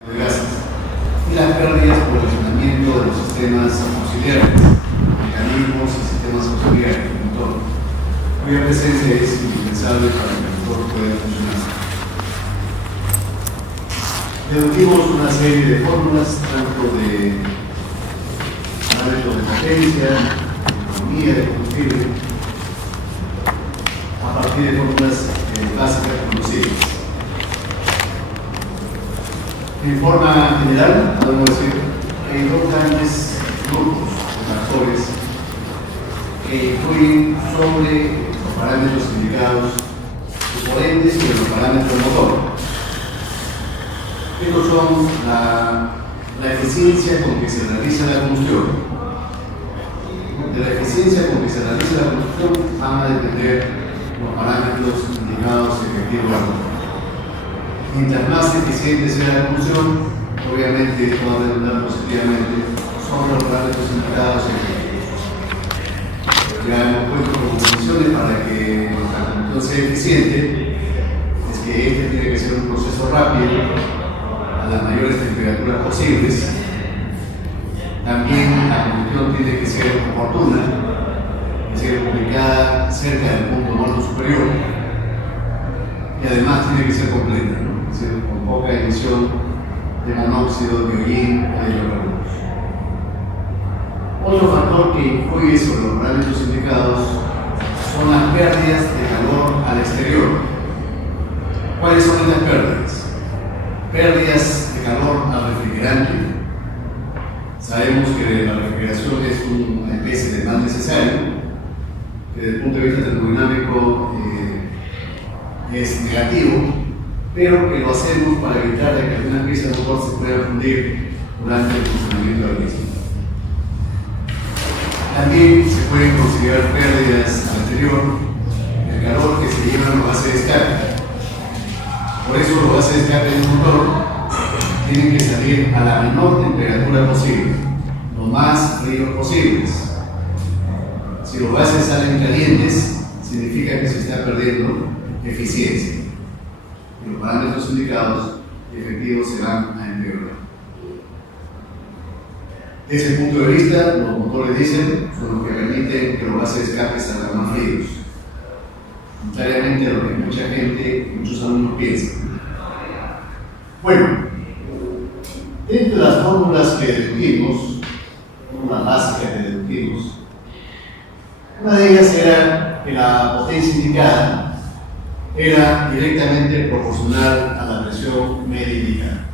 de gases y las pérdidas por el funcionamiento de los sistemas auxiliares, mecanismos y sistemas auxiliares del motor, cuya presencia es indispensable para que el motor pueda funcionar. Deducimos una serie de fórmulas, tanto de parámetros de potencia, de economía, de combustible, a partir de fórmulas básicas conocidas. En forma general, podemos decir que hay dos grandes grupos de factores que influyen sobre los parámetros indicados y por ende sobre los parámetros del motor. Estos son la eficiencia con que se realiza la combustión. De la eficiencia con que se realiza la combustión van a depender los parámetros indicados efectivamente. Mientras más eficiente sea la combustión, obviamente esto va a redundar positivamente sobre los parámetros indicados efectivos. Ya hemos puesto como condiciones para que la combustión sea eficiente, es que este tiene que ser un proceso rápido, a las mayores temperaturas posibles. También la combustión tiene que ser oportuna, es decir, ubicada cerca del punto muerto superior, y además tiene que ser completa, ¿no? Es decir, con poca emisión de monóxido de hollín o de hidrocarburos. Otro factor que influye sobre los parámetros indicados son las pérdidas de calor al exterior. ¿Cuáles son estas pérdidas? Pérdidas de calor al refrigerante. Sabemos que la refrigeración es una especie de mal necesario, que desde el punto de vista termodinámico es negativo, pero que lo hacemos para evitar que algunas piezas de motor se puedan fundir durante el funcionamiento del mismo. También se pueden considerar pérdidas al exterior del calor que se llevan los gases de escape. Por eso los gases de escape del motor tienen que salir a la menor temperatura posible, lo más fríos posibles. Si los gases salen calientes, significa que se está perdiendo eficiencia. Y los parámetros indicados y efectivos se van a empeorar. Desde ese punto de vista, los motores diésel son los que permiten que los gases de escape salgan más fríos, contrariamente a lo que mucha gente y muchos alumnos piensan. Bueno, dentro de las fórmulas que deducimos, fórmulas básicas que deducimos, una de ellas era que la potencia indicada era directamente proporcional a la presión media indicada.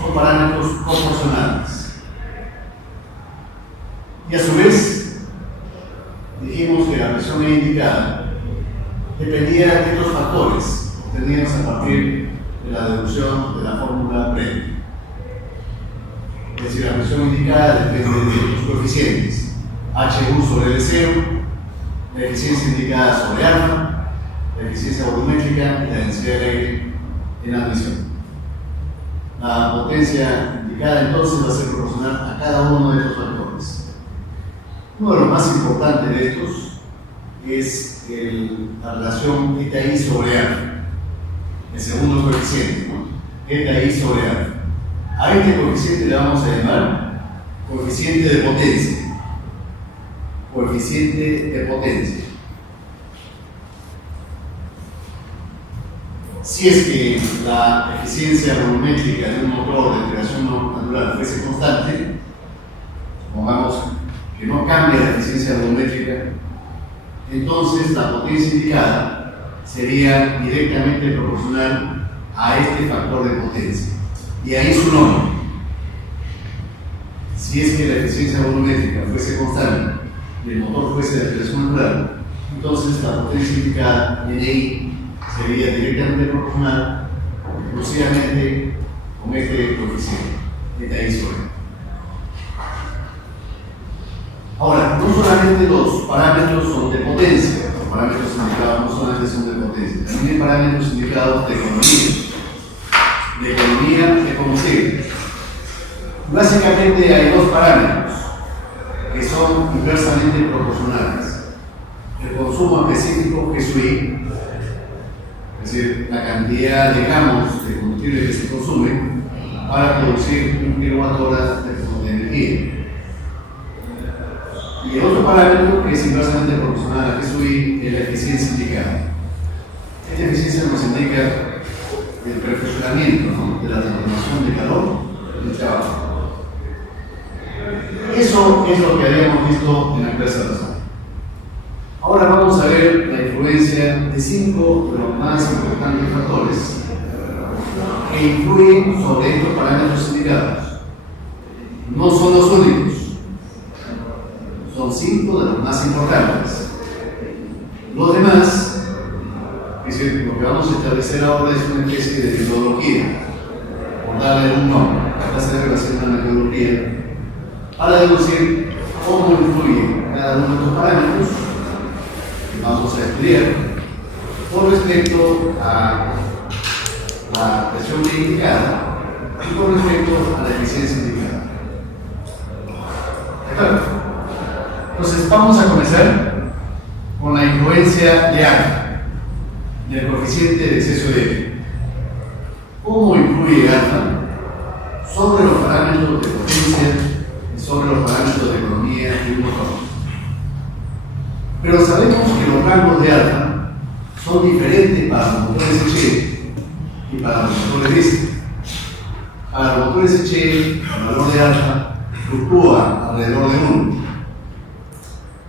Son parámetros proporcionales. Y a su vez, dijimos que la presión media indicada dependía de otros factores obtenidos a partir de la deducción de la fórmula previa. Es decir, la presión indicada depende de los coeficientes HU sobre L0, la eficiencia indicada sobre alfa, la eficiencia volumétrica y la densidad de aire en admisión. La potencia indicada entonces va a ser proporcional a cada uno de estos factores. Uno de los más importantes de estos es la relación θi sobre alfa, el segundo coeficiente, ¿no? θi sobre alfa. A este coeficiente le vamos a llamar coeficiente de potencia. Coeficiente de potencia. Si es que la eficiencia volumétrica de un motor de generación natural fuese constante, supongamos que no cambia la eficiencia volumétrica, entonces la potencia indicada sería directamente proporcional a este factor de potencia. Y ahí su nombre. Si es que la eficiencia volumétrica fuese constante y el motor fuese de generación natural, entonces la potencia indicada en I sería directamente proporcional exclusivamente con este coeficiente, θi sobre. Ahora, no solamente los parámetros son de potencia, los parámetros indicados no solamente son de potencia, también hay parámetros indicados de economía de combustible. Básicamente hay dos parámetros que son inversamente proporcionales: el consumo específico, que es su I, es decir, la cantidad de gramos de combustible que se consume, para producir 1 kWh de energía. Y el otro parámetro que es inversamente proporcional a GSUI es la eficiencia indicada. Esta eficiencia nos indica el perfeccionamiento, ¿no?, de la transformación de calor en trabajo. Eso es lo que habíamos visto en la clase pasada. Ahora vamos a ver la influencia de 5 de los más importantes factores que influyen sobre estos parámetros indicados. No son los únicos, son 5 de los más importantes. Los demás, es decir, lo que vamos a establecer ahora es una especie de metodología, por darle un nombre, la clase de relación a la metodología, para deducir cómo influye cada uno de estos parámetros que vamos a estudiar con respecto a la presión indicada y con respecto a la eficiencia indicada. ¿De acuerdo? Entonces vamos a comenzar con la influencia de alfa, del coeficiente de exceso de E. ¿Cómo influye alfa sobre los parámetros de potencia y sobre los parámetros de economía y un motor? Pero sabemos que los rangos de alfa son diferentes para los motores HE y para los motores diésel. Para los motores HE, el valor de alfa fluctúa alrededor de 1,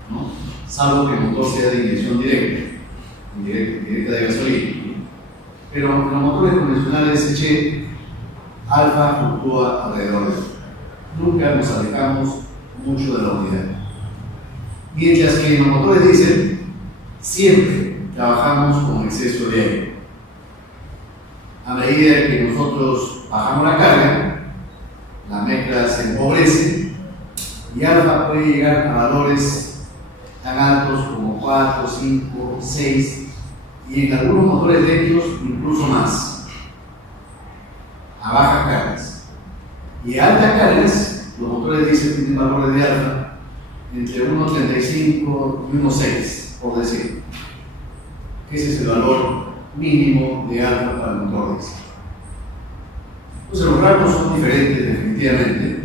¿no?, salvo que el motor sea de inyección directa de gasolina. Pero en los motores convencionales HE, alfa fluctúa alrededor de 1. Nunca nos alejamos mucho de la unidad. Mientras que en los motores diésel siempre trabajamos con exceso de aire. A medida que nosotros bajamos la carga, la mezcla se empobrece y alfa puede llegar a valores tan altos como 4, 5, 6 y en algunos motores eléctricos incluso más, a bajas cargas. Y a altas cargas, los motores diésel tienen valores de alfa entre 1,35 y 1,6, por decir. Ese es el valor mínimo de alfa para el motor diésel. Entonces los rangos son diferentes definitivamente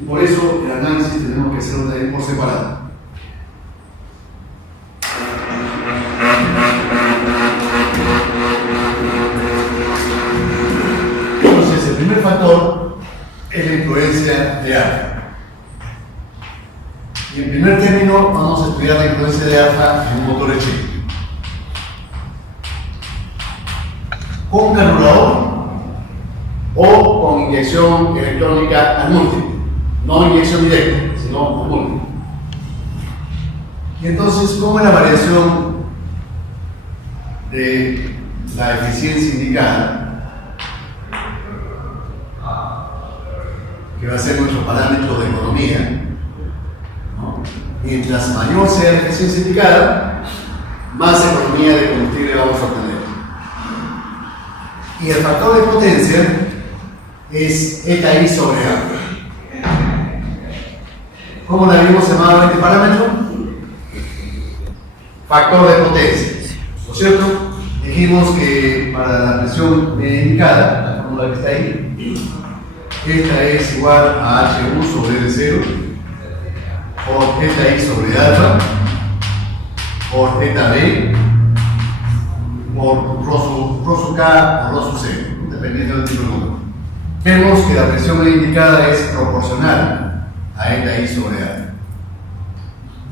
y por eso el análisis tenemos que hacerlo también por separado. Entonces el primer factor es la influencia de alfa. Y en primer término vamos a estudiar la influencia de alfa en un motor HE. Con carburador o con inyección electrónica al múltiple, no inyección directa, sino al múltiple. Y entonces, ¿cómo es la variación de la eficiencia indicada, que va a ser nuestro parámetro de economía? Mientras mayor sea la eficiencia indicada, más economía de combustible vamos a obtener. Y el factor de potencia es eta I sobre A. ¿Cómo le habíamos llamado a este parámetro? Factor de potencia, ¿no es cierto? Dijimos que para la presión indicada, la fórmula que está ahí, esta es igual a H1 sobre L0 por eta I sobre alfa por eta B por rho sub K o rho sub C, dependiendo del tipo de motor. Vemos que la presión indicada es proporcional a eta I sobre alfa.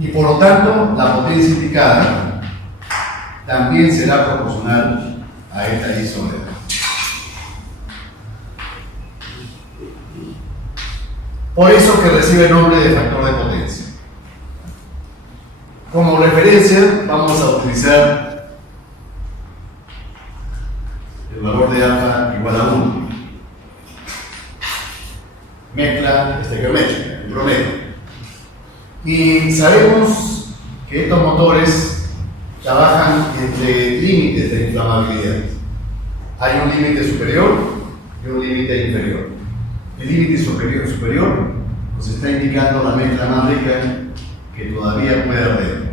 Y por lo tanto, la potencia indicada también será proporcional a eta I sobre alfa. Por eso que recibe el nombre de factor de potencia. Como referencia vamos a utilizar el valor de alfa igual a 1. Mezcla estequiométrica, en promedio. Y sabemos que estos motores trabajan entre límites de inflamabilidad. Hay un límite superior y un límite inferior. El límite superior nos está indicando la mezcla más rica que todavía puede haber.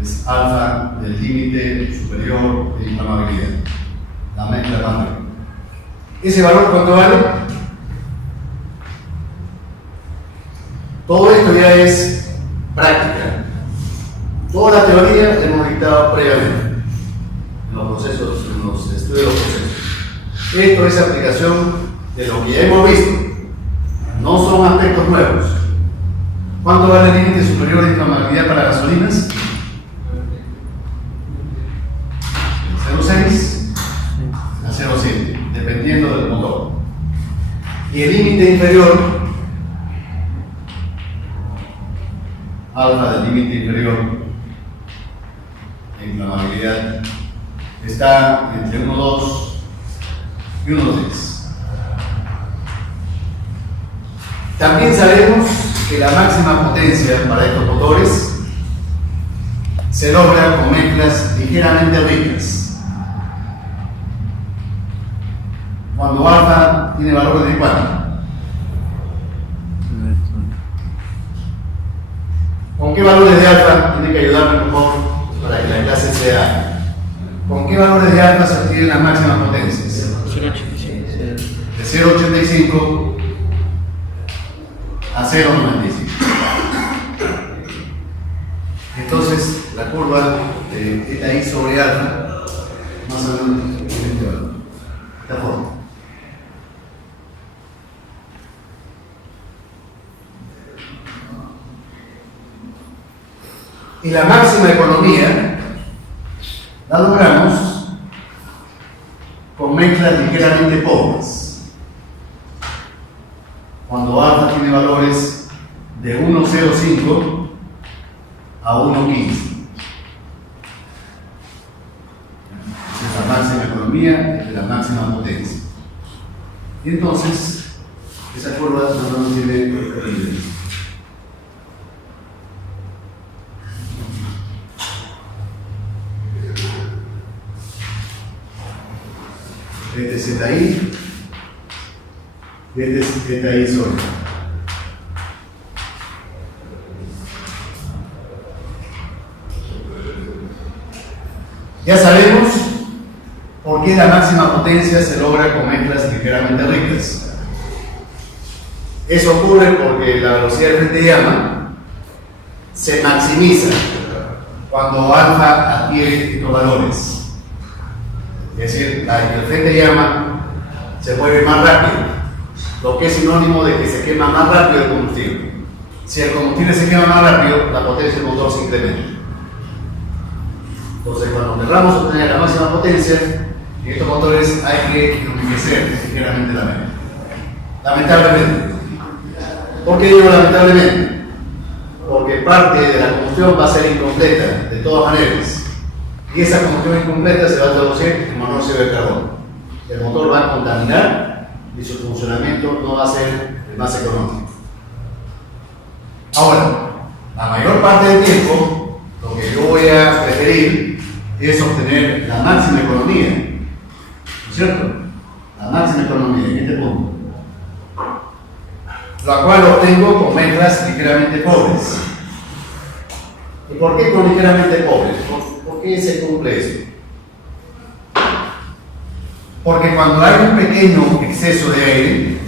Es alfa del límite superior de inflamabilidad, la mezcla más rica. ¿Ese valor cuánto vale? Todo esto ya es práctica. Toda la teoría la hemos dictado previamente en los procesos, en los estudios de los procesos. Esto es aplicación de lo que ya hemos visto. No son aspectos nuevos. ¿Cuánto vale el límite superior de inflamabilidad para gasolinas? 0,6 a 0,7, dependiendo del motor. Y el límite inferior, alfa del límite inferior de inflamabilidad, está entre 1,2 y 1,3. También sabemos que la máxima potencia para estos motores se logra con mezclas ligeramente ricas. Cuando alfa tiene valores de cuánto. ¿Con qué valores de alfa tiene que ayudarme mejor para que la clase sea? ¿Con qué valores de alfa se obtienen las máximas potencias? De 0,85 a 0,95. Entonces, la curva de eta I sobre alfa, más o menos de esta forma. Y la máxima economía la logramos con mezclas ligeramente pobres. Cuando alfa tiene valores de 1,05 a 1,15. Esa es la máxima economía de la máxima potencia. Y entonces, esa curva no tiene equilibrio. Este es ZI. Este es ZI solo. Ya sabemos por qué la máxima potencia se logra con mezclas ligeramente ricas. Eso ocurre porque la velocidad del frente de llama se maximiza cuando alfa adquiere estos valores. Es decir, el frente de llama se mueve más rápido, lo que es sinónimo de que se quema más rápido el combustible. Si el combustible se quema más rápido, la potencia del motor se incrementa. Entonces, cuando queramos obtener la máxima potencia, en estos motores hay que enriquecer ligeramente la mezcla. Lamentablemente. ¿Por qué digo lamentablemente? Porque parte de la combustión va a ser incompleta, de todas maneras. Y esa combustión incompleta se va a traducir en monóxido de carbono. El motor va a contaminar y su funcionamiento no va a ser el más económico. Ahora, la mayor parte del tiempo, lo que yo voy a preferir es obtener la máxima economía. ¿No es cierto? La máxima economía en este punto. La cual obtengo con mezclas ligeramente pobres. ¿Y por qué con ligeramente pobres? ¿Por qué se cumple eso? Porque cuando hay un pequeño exceso de aire,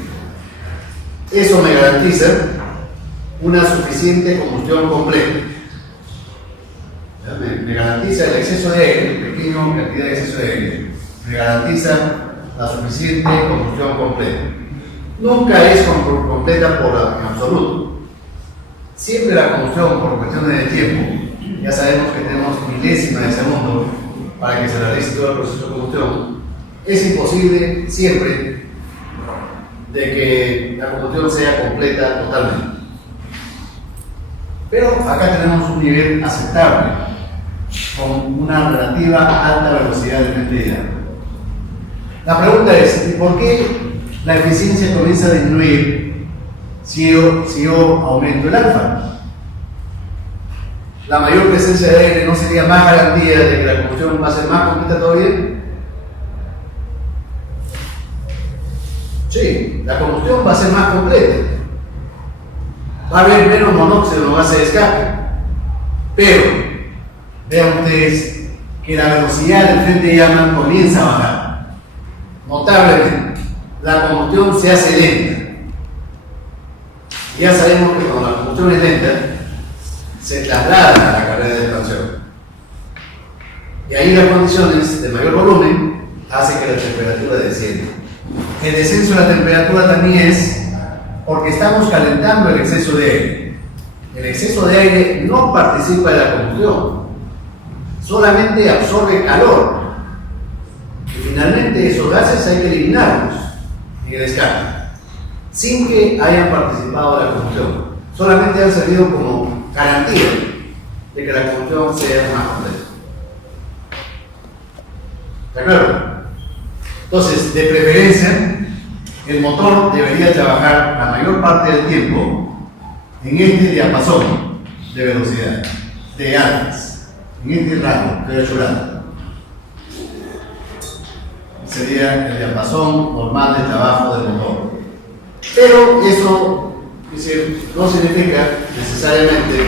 eso me garantiza una suficiente combustión completa. Me garantiza el exceso de aire, pequeña cantidad de exceso de aire, me garantiza la suficiente combustión completa. Nunca es completa en absoluto. Siempre la combustión, por cuestiones de tiempo, ya sabemos que tenemos milésimas de segundo para que se realice todo el proceso de combustión, es imposible siempre de que la combustión sea completa totalmente. Pero acá tenemos un nivel aceptable, con una relativa alta velocidad de frente de llama. La pregunta es, ¿por qué la eficiencia comienza a disminuir si yo aumento el alfa? ¿La mayor presencia de aire no sería más garantía de que la combustión va a ser más completa todavía? Sí, la combustión va a ser más completa. Va a haber menos monóxido en base de escape. Pero, vean ustedes que la velocidad del frente de llama comienza a bajar. Notablemente, la combustión se hace lenta. Ya sabemos que cuando la combustión combustión es lenta, se traslada a la carrera de expansión. Y ahí las condiciones de mayor volumen hacen que la temperatura descienda. El descenso de la temperatura también es porque estamos calentando el exceso de aire. El exceso de aire no participa de la combustión, solamente absorbe calor. Y finalmente esos gases hay que eliminarlos en el escape, sin que hayan participado de la combustión. Solamente han servido como garantía de que la combustión sea más completa. ¿De acuerdo? Entonces, de preferencia, el motor debería trabajar la mayor parte del tiempo en este diapasón de velocidad, de altas, en este rango de anchura. Sería el diapasón normal de trabajo del motor. Pero eso no significa necesariamente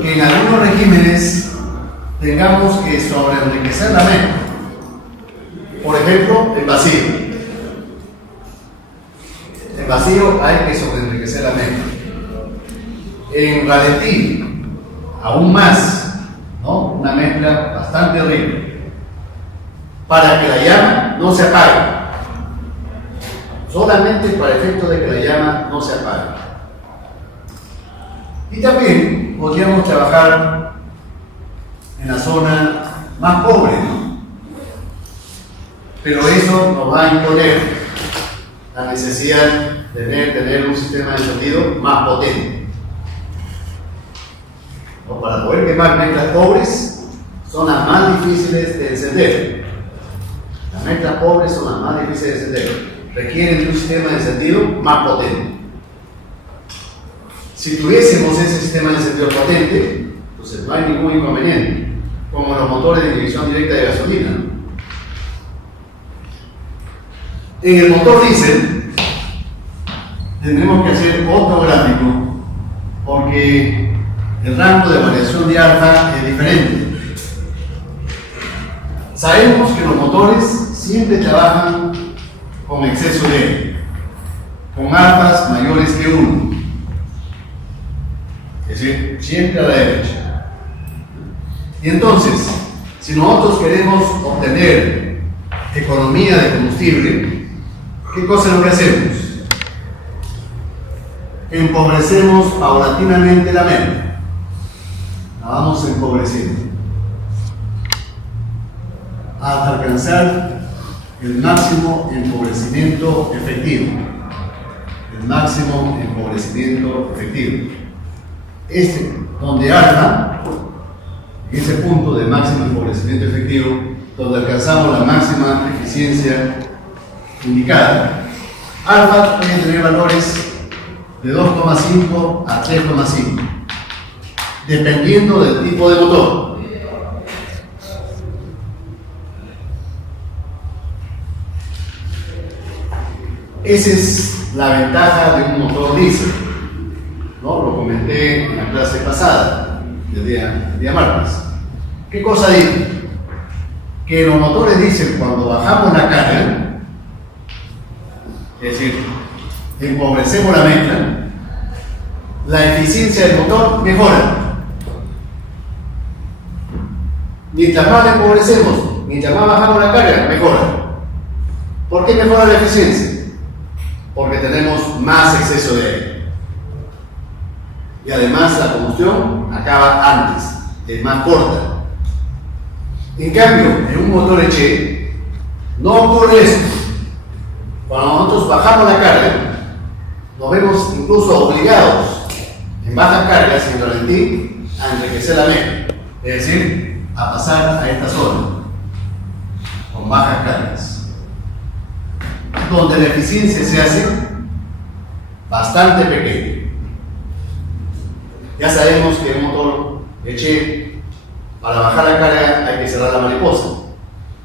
que en algunos regímenes tengamos que sobreenriquecer la mezcla. Por ejemplo, en vacío. En vacío hay que sobreenriquecer la mezcla. En ralentí, aún más, ¿no? Una mezcla bastante rica, para que la llama no se apague. Solamente para el efecto de que la llama no se apague. Y también podríamos trabajar en la zona más pobre, ¿no? Pero eso nos va a imponer la necesidad de tener un sistema de encendido más potente. ¿No? Para poder quemar mezclas pobres son las más difíciles de encender. Las mezclas pobres son las más difíciles de encender. Requieren de un sistema de encendido más potente. Si tuviésemos ese sistema de encendido potente, entonces no hay ningún inconveniente, como los motores de inyección directa de gasolina. En el motor diésel tendremos que hacer otro gráfico porque el rango de variación de alfa es diferente. Sabemos que los motores siempre trabajan con exceso de aire, con alfas mayores que 1, es decir, siempre a la derecha. Y entonces, si nosotros queremos obtener economía de combustible, ¿qué cosa es lo que hacemos? Empobrecemos paulatinamente la mezcla. La vamos empobreciendo hasta alcanzar el máximo empobrecimiento efectivo. El máximo empobrecimiento efectivo. Donde alfa, en ese punto de máximo empobrecimiento efectivo, donde alcanzamos la máxima eficiencia indicada, alfa puede tener valores de 2,5 a 3,5, dependiendo del tipo de motor. Esa es la ventaja de un motor diésel, ¿no? Lo comenté en la clase pasada, el día martes. ¿Qué cosa digo? Que los motores diésel, cuando bajamos la carga, es decir, empobrecemos la mezcla, la eficiencia del motor mejora. Mientras más la empobrecemos, mientras más bajamos la carga, mejora. ¿Por qué mejora la eficiencia? Porque tenemos más exceso de aire. Y además la combustión acaba antes, es más corta. En cambio, en un motor Eche no ocurre eso. Cuando nosotros bajamos la carga, nos vemos incluso obligados en bajas cargas y en ralentí a enriquecer la mezcla, es decir, a pasar a esta zona con bajas cargas, donde la eficiencia se hace bastante pequeña. Ya sabemos que un motor Eche, para bajar la carga hay que cerrar la mariposa.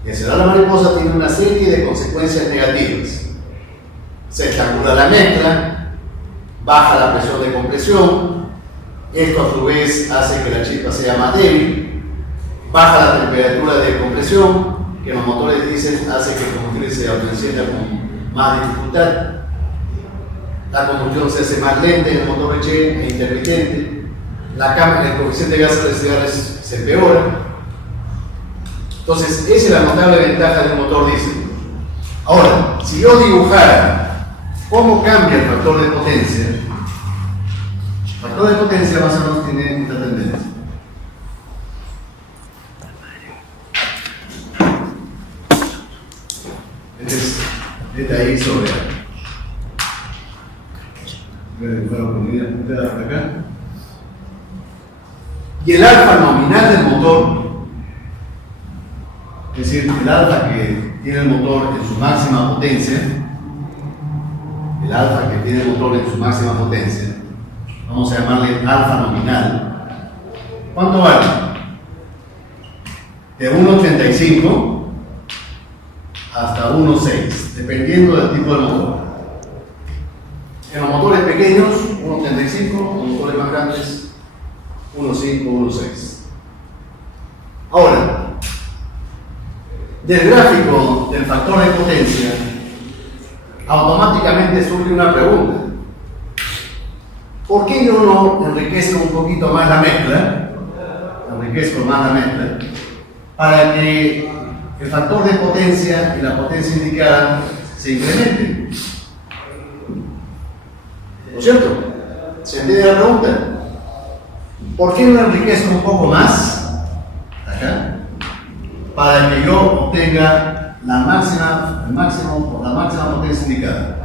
Y al cerrar la mariposa tiene una serie de consecuencias negativas. Se estrangula la mezcla, baja la presión de compresión, esto a su vez hace que la chispa sea más débil, baja la temperatura de compresión, que en los motores diésel hace que el combustible se autoencienda con más dificultad. la combustión se hace más lenta en el motor Leché e intermitente, la cámara, el coeficiente de gases residuales se empeora. Entonces, esa es la notable ventaja de un motor diésel. Ahora, si yo dibujara cómo cambia el factor de potencia, el factor de potencia más o menos tiene esta tendencia. Desde ahí sobre. Acá. Y el alfa nominal del motor, es decir, el alfa que tiene el motor en su máxima potencia, el alfa que tiene el motor en su máxima potencia, vamos a llamarle alfa nominal. ¿Cuánto vale? De 1.35 hasta 1.6, dependiendo del tipo de motor. En los motores pequeños, 1.35, en los motores más grandes, 1.5, 1.6. Ahora, del gráfico del factor de potencia, automáticamente surge una pregunta. ¿Por qué yo no enriquezco un poquito más la mezcla? Enriquezco más la mezcla para que el factor de potencia y la potencia indicada se incrementen. ¿No es cierto? ¿Se entiende la pregunta? ¿Por qué no enriquezco un poco más acá? Para que yo obtenga la máxima potencia indicada.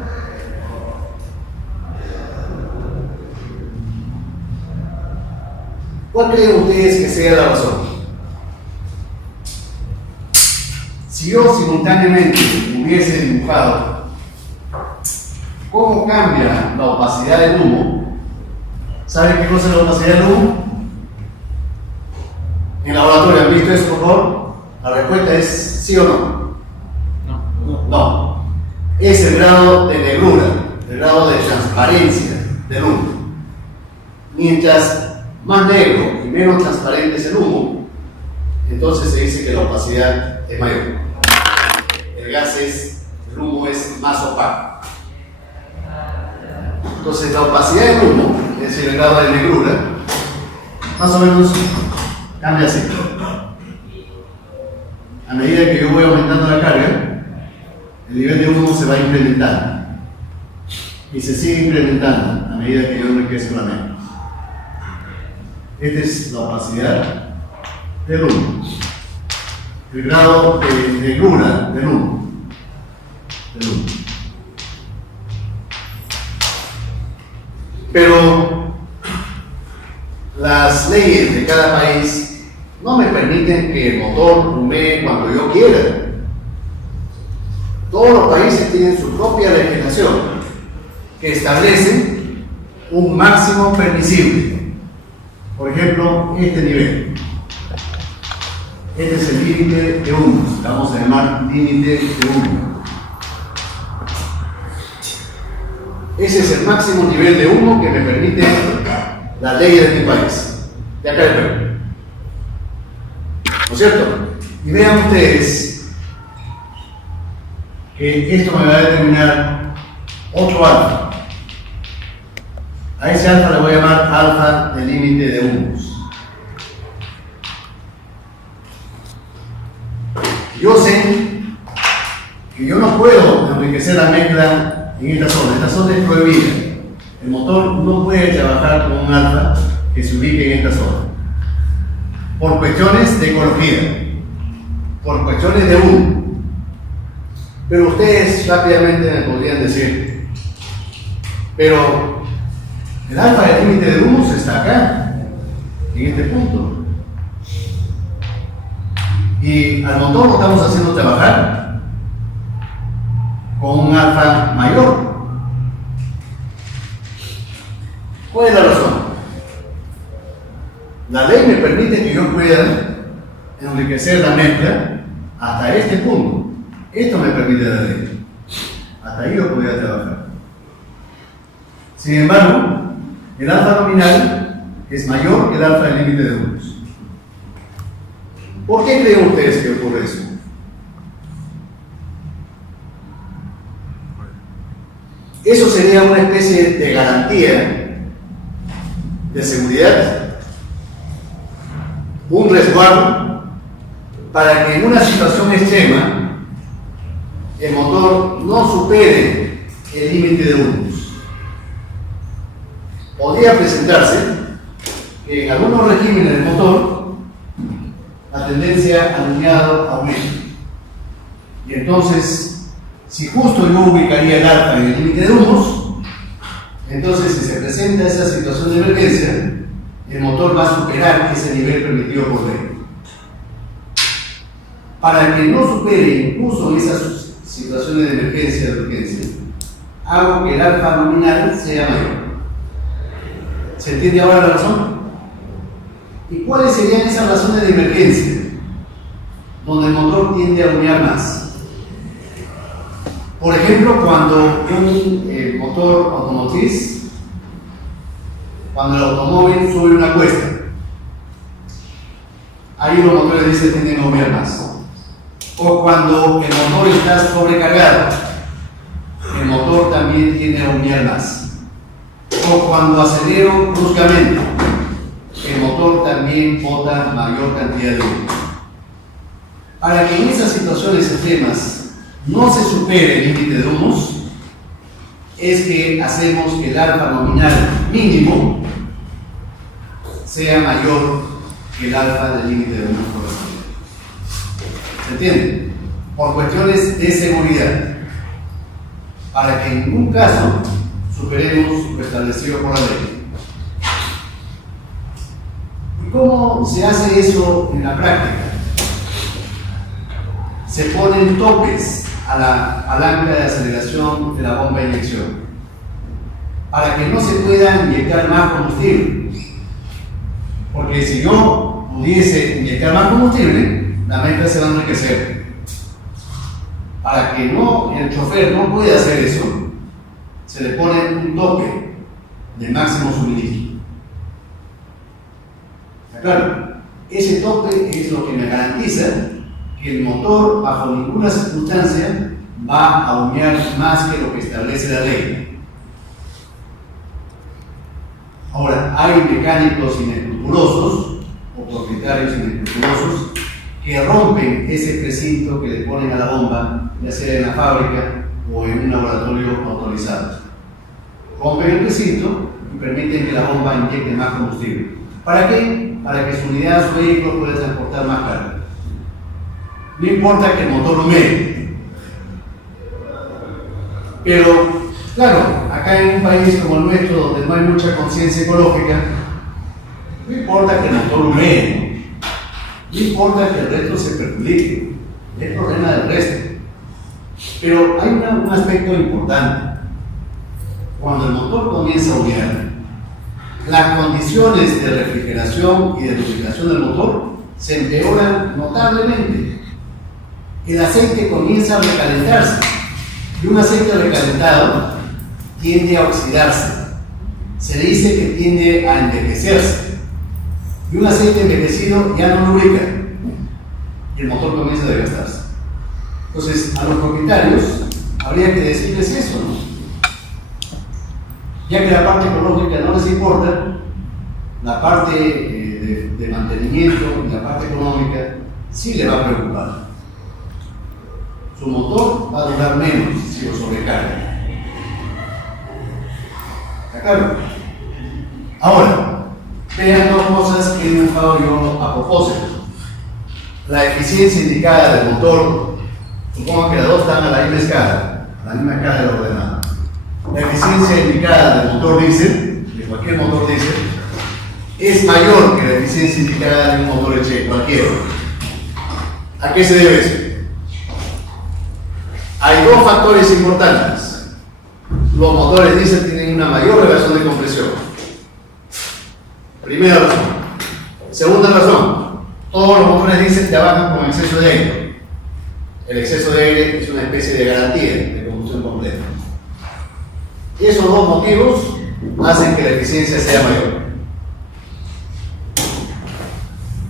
¿Cuál creen ustedes que sea la razón? Si yo simultáneamente hubiese dibujado cómo cambia la opacidad del humo, ¿saben qué cosa es la opacidad del humo? En el laboratorio, ¿han visto eso, por favor? La respuesta es sí o no. No. Es el grado de negrura, el grado de transparencia del humo. Mientras más negro y menos transparente es el humo, entonces se dice que la opacidad es mayor. El humo es más opaco. Entonces la opacidad del humo, es decir, el grado de negrura, más o menos cambia así. A medida que yo voy aumentando la carga, el nivel de humo se va incrementando. Y se sigue incrementando a medida que yo enriquezco la mezcla. Esta es la opacidad del humo. El grado de negrura del humo. Pero las leyes de cada país no me permiten que el motor humee cuando yo quiera. Todos los países tienen su propia legislación que establece un máximo permisible. Por ejemplo, este nivel. Este es el límite de humos. Le vamos a llamar límite de humo. Ese es el máximo nivel de humo que me permite la ley de mi país. De acá de Perú. ¿No es cierto? Y vean ustedes que esto me va a determinar otro alfa. A ese alfa le voy a llamar alfa del límite de humos. Yo sé que yo no puedo enriquecer la mezcla en esta zona. Esta zona es prohibida. El motor no puede trabajar con un alfa que se ubique en esta zona. Por cuestiones de ecología, por cuestiones de humo. Pero ustedes rápidamente me podrían decir, pero el alfa del límite de humos está acá, en este punto. Y al motor lo estamos haciendo trabajar con un alfa mayor. ¿Cuál es la razón? La ley me permite que yo pueda enriquecer la mezcla hasta este punto. Esto me permite la ley. Hasta ahí yo podría trabajar. Sin embargo, el alfa nominal es mayor que el alfa del límite de humos. ¿Por qué creen ustedes que ocurre eso? Eso sería una especie de garantía de seguridad, un resguardo para que en una situación extrema el motor no supere el límite de humos. Podría presentarse que en algunos regímenes del motor la tendencia al lineado aumenta. Y entonces, si justo yo ubicaría el alfa en el límite de humos, entonces si se presenta esa situación de emergencia, el motor va a superar ese nivel permitido por ley. Para que no supere incluso esas situaciones de emergencia de urgencia, hago que el alfa nominal sea mayor. ¿Se entiende ahora la razón? ¿Y cuáles serían esas razones de emergencia donde el motor tiende a humear más? Por ejemplo, cuando un motor automotriz, cuando el automóvil sube una cuesta, ahí los motores dicen que tienden a humear más. O cuando el motor está sobrecargado, el motor también tiende a humear más. O cuando acelero bruscamente, el motor también bota mayor cantidad de humo. Para que en esas situaciones extremas no se supere el límite de humos, es que hacemos que el alfa nominal mínimo sea mayor que el alfa del límite de humos correspondiente. ¿Se entiende? Por cuestiones de seguridad, para que en ningún caso superemos lo establecido por la ley. ¿Y cómo se hace eso en la práctica? Se ponen topes a la palanca de aceleración de la bomba de inyección para que no se pueda inyectar más combustible. Porque si yo pudiese inyectar más combustible, la mezcla se va a enriquecer. Para que el chofer no pueda hacer eso, se le pone un tope de máximo suministro. Claro, ese tope es lo que me garantiza que el motor, bajo ninguna circunstancia, va a humear más que lo que establece la ley. Ahora, hay mecánicos inescrupulosos o propietarios inescrupulosos que rompen ese precinto que le ponen a la bomba, ya sea en la fábrica o en un laboratorio autorizado. Rompen el precinto y permiten que la bomba inyecte más combustible. ¿Para qué? Para que su unidad, su vehículo pueda transportar más carga. No importa que el motor humee. Pero, claro, acá en un país como el nuestro, donde no hay mucha conciencia ecológica, no importa que el motor humee, no importa que el resto se perjudique, es problema del resto. Pero hay un aspecto importante. Cuando el motor comienza a humear, las condiciones de refrigeración y de lubricación del motor se empeoran notablemente. El aceite comienza a recalentarse y un aceite recalentado tiende a oxidarse. Se le dice que tiende a envejecerse y un aceite envejecido ya no lubrica y el motor comienza a desgastarse. Entonces, a los propietarios habría que decirles eso, ¿no? Ya que la parte ecológica no les importa, la parte de mantenimiento y la parte económica sí le va a preocupar. Su motor va a durar menos si lo sobrecarga. ¿Está claro? Ahora, vean dos cosas que he dibujado yo a propósito. La eficiencia indicada del motor, supongo que las dos están a la misma escala del ordenado. La eficiencia indicada del motor diésel, de cualquier motor diésel, es mayor que la eficiencia indicada de un motor H, cualquiera. ¿A qué se debe eso? Hay dos factores importantes. Los motores diésel tienen una mayor relación de compresión. Primera razón. Segunda razón, todos los motores diésel trabajan con exceso de aire. El exceso de aire es una especie de garantía de combustión completa. Y esos dos motivos hacen que la eficiencia sea mayor.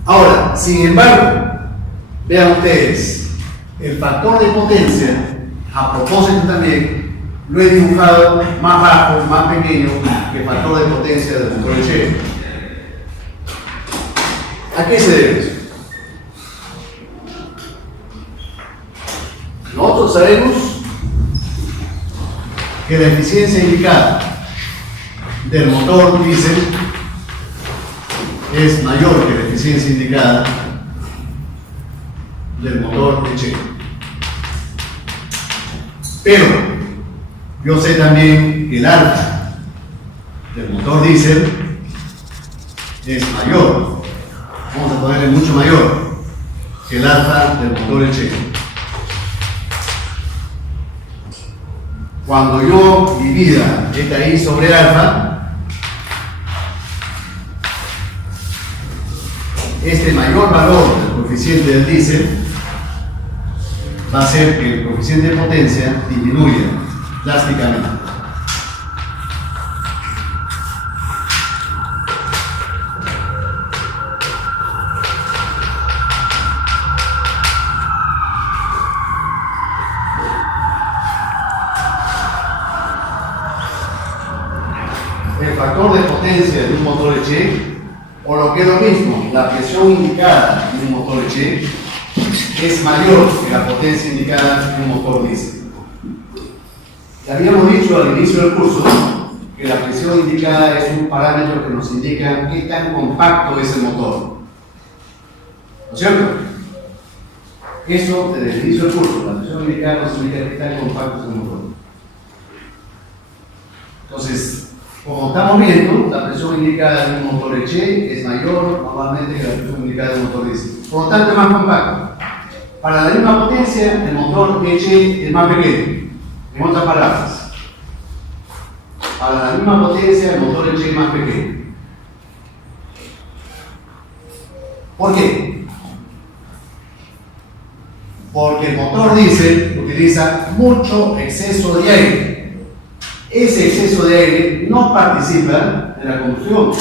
Ahora, sin embargo, vean ustedes, el factor de potencia, a propósito también, lo he dibujado más bajo, más pequeño que el factor de potencia del motor Eche. ¿A qué se debe eso? Nosotros sabemos que la eficiencia indicada del motor diésel es mayor que la eficiencia indicada del motor Eche. Pero yo sé también que el alfa del motor diésel es mayor, vamos a ponerle mucho mayor que el alfa del motor Eche. Cuando yo divida eta I sobre alfa, este mayor valor del coeficiente del diésel va a hacer que el coeficiente de potencia disminuya drásticamente. El factor de potencia de un motor Eche, o lo que es lo mismo, la presión indicada de un motor Eche es mayor que la potencia indicada de un motor diésel. Ya habíamos dicho al inicio del curso que la presión indicada es un parámetro que nos indica qué tan compacto es el motor. ¿No es cierto? Eso desde el inicio del curso, la presión indicada nos indica qué tan compacto es el motor. Entonces, como estamos viendo, la presión indicada de un motor Eche es mayor normalmente que la presión indicada de un motor diésel. Por lo tanto, es más compacto. Para la misma potencia, el motor Eche es más pequeño. En otras palabras, para la misma potencia, el motor Eche es más pequeño. ¿Por qué? Porque el motor diésel utiliza mucho exceso de aire. Ese exceso de aire no participa en la combustión.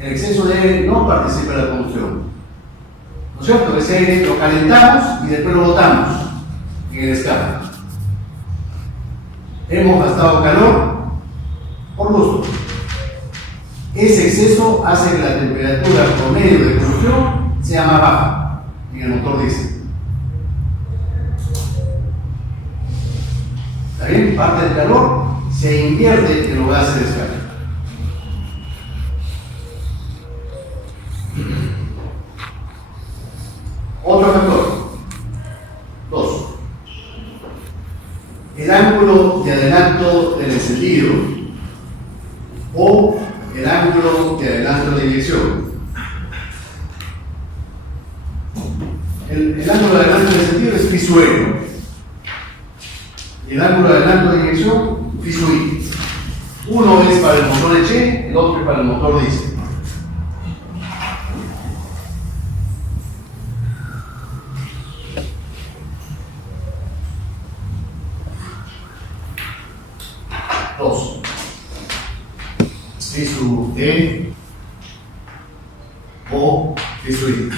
El exceso de aire no participa en la combustión. ¿No es cierto? Ese aire lo calentamos y después lo botamos en el escape. Hemos gastado calor por gusto. Ese exceso hace que la temperatura promedio de combustión sea más baja en el motor diésel. ¿Está bien? Parte del calor se invierte en los gases de escape. Otro factor. 2. El ángulo de adelanto del encendido o el ángulo de adelanto de inyección. El ángulo de adelanto del encendido es phi sub E. Y el ángulo de adelanto de inyección, phi sub I. Uno es para el motor Eche, el otro es para el motor diésel. Phi sub E o phi sub I.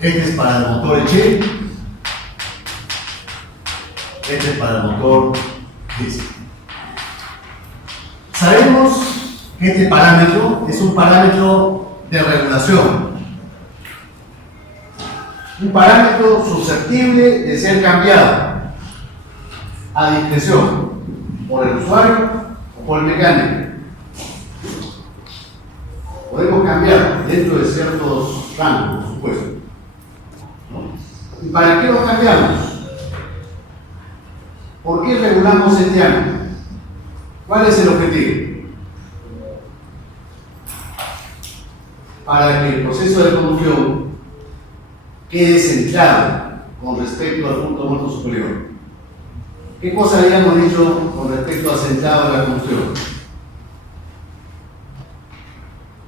Este es para el motor Eche, este es para el motor diésel. Sabemos que este parámetro es un parámetro de regulación, un parámetro susceptible de ser cambiado a discreción por el usuario o por el mecánico. Podemos cambiar dentro de ciertos rangos, por supuesto. ¿Y para qué lo cambiamos? ¿Por qué regulamos este ángulo? ¿Cuál es el objetivo? Para que el proceso de combustión quede centrado con respecto al punto muerto superior. ¿Qué cosa habíamos dicho con respecto al centrado de la combustión?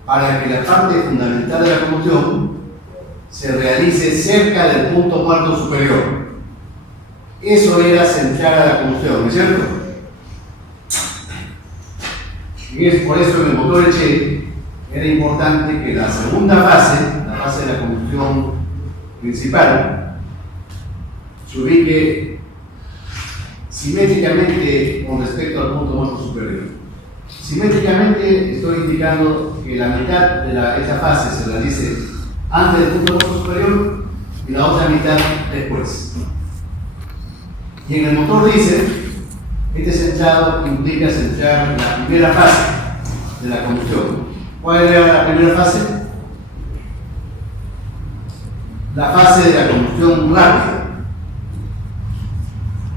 Para que la parte fundamental de la combustión se realice cerca del punto muerto superior. Eso era centrar a la combustión, ¿no es cierto? Y es por eso que en el motor Eche era importante que la segunda fase, la fase de la combustión principal, se ubique simétricamente con respecto al punto muerto superior. Simétricamente estoy indicando que la mitad de esa fase se realice antes del punto muerto superior y la otra mitad después. Y en el motor diésel, este centrado implica centrar la primera fase de la combustión. ¿Cuál era la primera fase? La fase de la combustión rápida.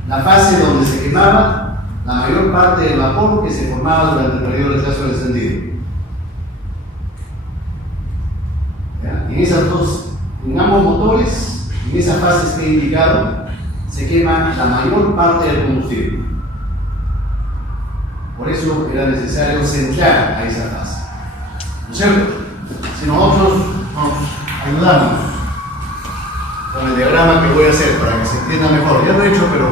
La fase donde se quemaba la mayor parte del vapor que se formaba durante el periodo de rechazo del encendido. En ambos motores, en esas fases que he indicado, se quema la mayor parte del combustible. Por eso era necesario centrar a esa fase. ¿No es cierto? Si nosotros nos ayudamos con el diagrama que voy a hacer para que se entienda mejor, ya lo he hecho, pero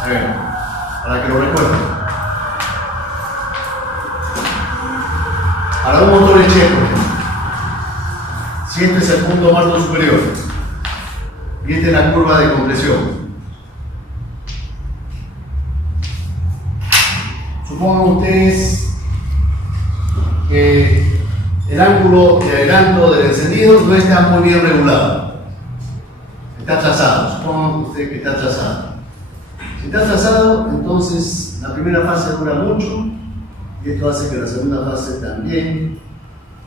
a ver, para que lo recuerden. Para un motor Checo, si este es el punto muerto superior y esta es la curva de compresión, supongan ustedes que el ángulo de adelanto del encendido no está muy bien regulado. Está trazado, supongan ustedes que está trazado. Si está trazado, entonces la primera fase dura mucho y esto hace que la segunda fase también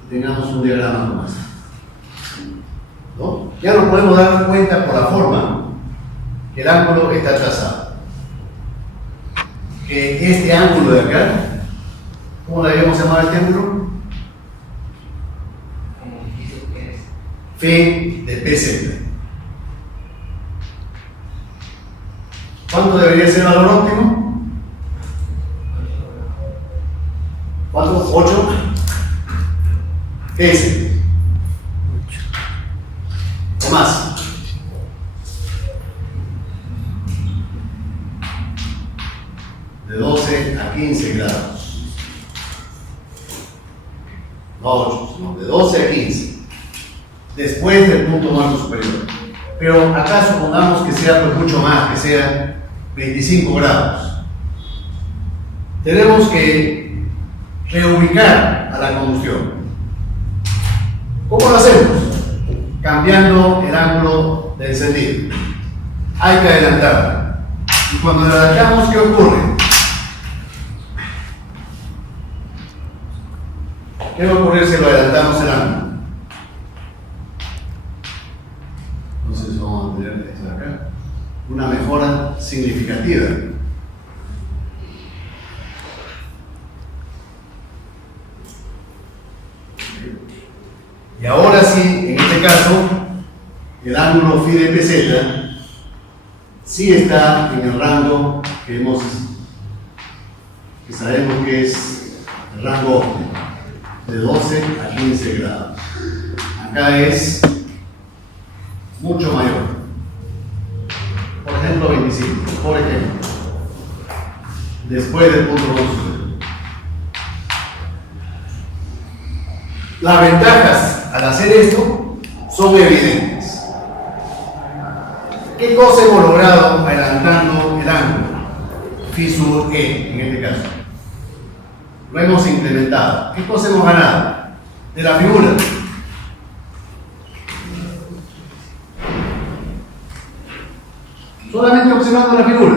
tengamos un diagrama como este. ¿No? Ya nos podemos dar cuenta por la forma que el ángulo está trazado. Que este ángulo de acá, ¿cómo debemos llamar este ángulo? Phi de PZ. ¿Cuánto debería ser el valor óptimo? ¿Cuánto? 8. ¿Qué es? ¿O más? De 12 a 15 grados. No 8, sino de 12 a 15. Después del punto muerto superior. Pero acá supongamos que sea pues mucho más, que sea 25 grados. Tenemos que reubicar a la combustión. ¿Cómo lo hacemos? Cambiando el ángulo de encendido. Hay que adelantar. Y cuando adelantamos, ¿qué ocurre? ¿Qué va a ocurrir si lo adelantamos el ángulo? Entonces vamos a tener esto de acá. Una mejora significativa. Y ahora sí, en este caso, el ángulo phi de PZ sí está en el rango que sabemos que es el rango óptimo, de 12 a 15 grados. Acá es mucho mayor. Por ejemplo, 25, por ejemplo. Después del punto superior. Las ventajas al hacer esto son evidentes. ¿Qué cosa hemos logrado adelantando el ángulo? Phi sub E, en este caso. Lo hemos implementado. ¿Qué cosa hemos ganado? De la figura. Solamente observando la figura.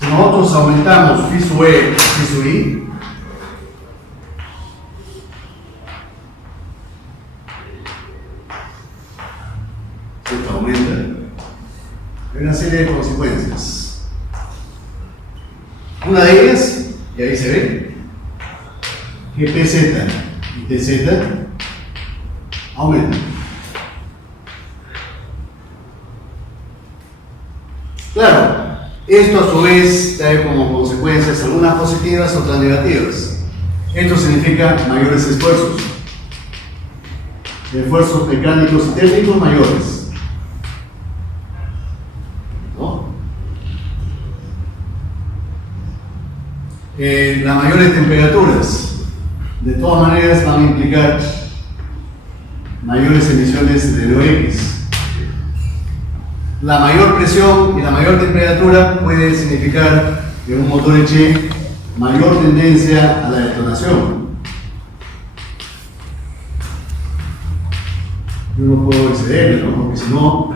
Si nosotros aumentamos phi sub E, phi sub I, esto aumenta, hay una serie de consecuencias. Una de ellas, y ahí se ve, que PZ y TZ aumentan. Claro, esto a su vez trae como consecuencias algunas positivas, otras negativas. Esto significa mayores esfuerzos mecánicos y técnicos mayores, ¿no? las mayores temperaturas de todas maneras van a implicar mayores emisiones de NOx. La mayor presión y la mayor temperatura puede significar que un motor eche mayor tendencia a la detonación. Yo no puedo excederme, ¿no? Porque si no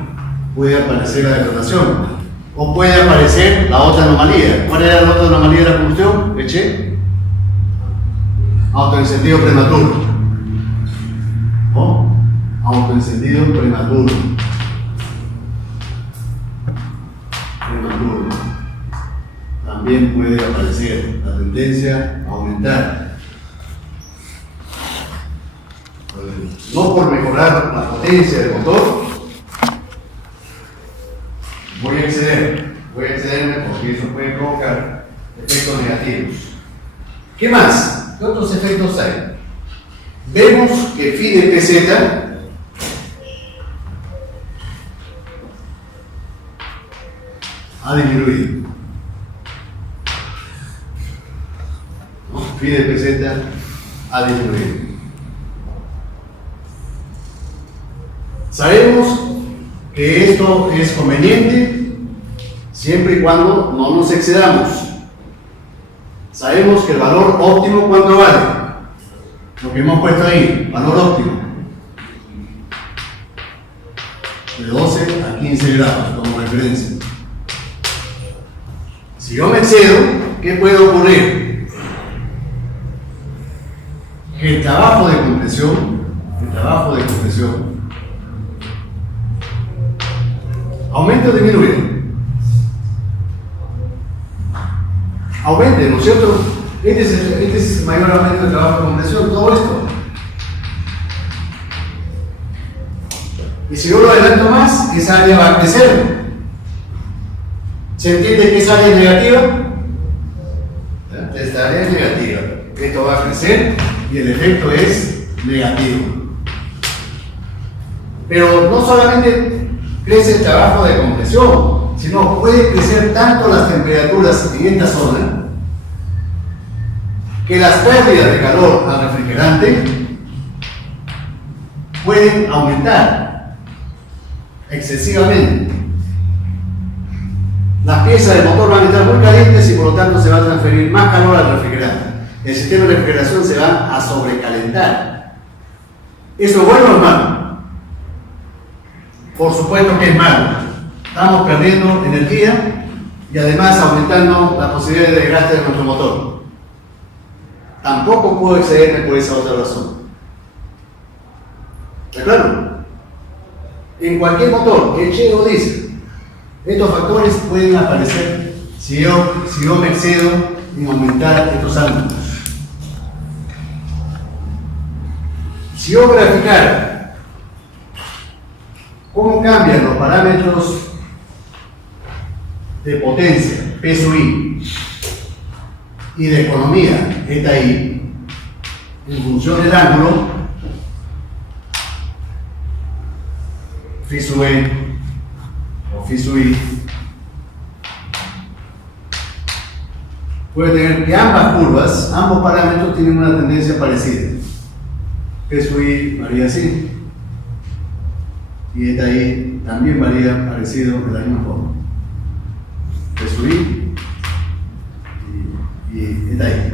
puede aparecer la detonación. O puede aparecer la otra anomalía. ¿Cuál era la otra anomalía de la combustión? Eché autoencendido prematuro. ¿No? Autoencendido prematuro. También puede aparecer la tendencia a aumentar. No por mejorar la potencia del motor, voy a excederme porque eso puede provocar efectos negativos. ¿Qué más? ¿Qué otros efectos hay? Vemos que phi de pz ha disminuido. Phi de pz ha disminuido. Sabemos que esto es conveniente siempre y cuando no nos excedamos. Sabemos que el valor óptimo, ¿cuánto vale? Lo que hemos puesto ahí, valor óptimo. De 12 a 15 grados como referencia. Si yo me excedo, ¿qué puede ocurrir? Que el trabajo de compresión aumenta o disminuye. Aumente, ¿no es cierto? Este es el mayor aumento de trabajo de compresión, todo esto. Y si yo lo adelanto más, esa área va a crecer. ¿Se entiende que esa área es negativa? Esta área es negativa. Esto va a crecer y el efecto es negativo. Pero no solamente crece el trabajo de compresión, sino puede crecer tanto las temperaturas en esta zona que las pérdidas de calor al refrigerante pueden aumentar excesivamente. Las piezas del motor van a estar muy calientes y por lo tanto se va a transferir más calor al refrigerante. El sistema de refrigeración se va a sobrecalentar. ¿Eso es bueno o es malo? Por supuesto que es malo. Estamos perdiendo energía y además aumentando la posibilidad de desgaste de nuestro motor. Tampoco puedo excederme por esa otra razón. ¿Está claro? En cualquier motor, eche o diésel, estos factores pueden aparecer si yo me excedo en aumentar estos ángulos. Si yo graficara cómo cambian los parámetros de potencia, peso I, y de economía, eta I, en función del ángulo, phi sub E o phi sub I, puede tener que ambos parámetros tienen una tendencia parecida. P sub I varía así y eta I también varía parecido de la misma forma. P sub I y eta I.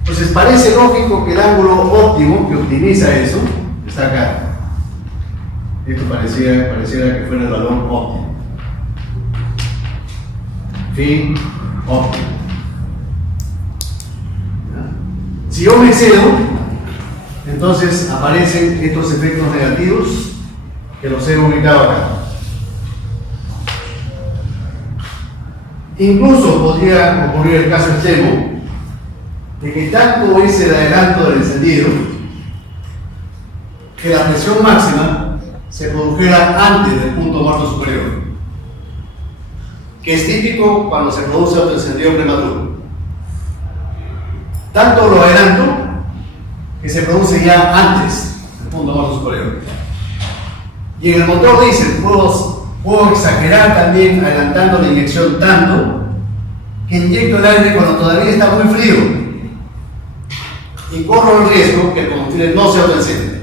Entonces parece lógico que el ángulo óptimo que optimiza eso está acá. Esto pareciera que fuera el valor óptimo. Phi óptimo. Si yo me excedo, entonces aparecen estos efectos negativos que los he ubicado acá. Incluso podría ocurrir el caso extremo de que tanto es el adelanto del encendido que la presión máxima se produjera antes del punto muerto superior, que es típico cuando se produce autoencendido prematuro. Tanto lo adelanto que se produce ya antes del punto muerto superior. Y en el motor diésel puedo exagerar también adelantando la inyección tanto que inyecto el aire cuando todavía está muy frío y corro el riesgo que el combustible no se autoencienda.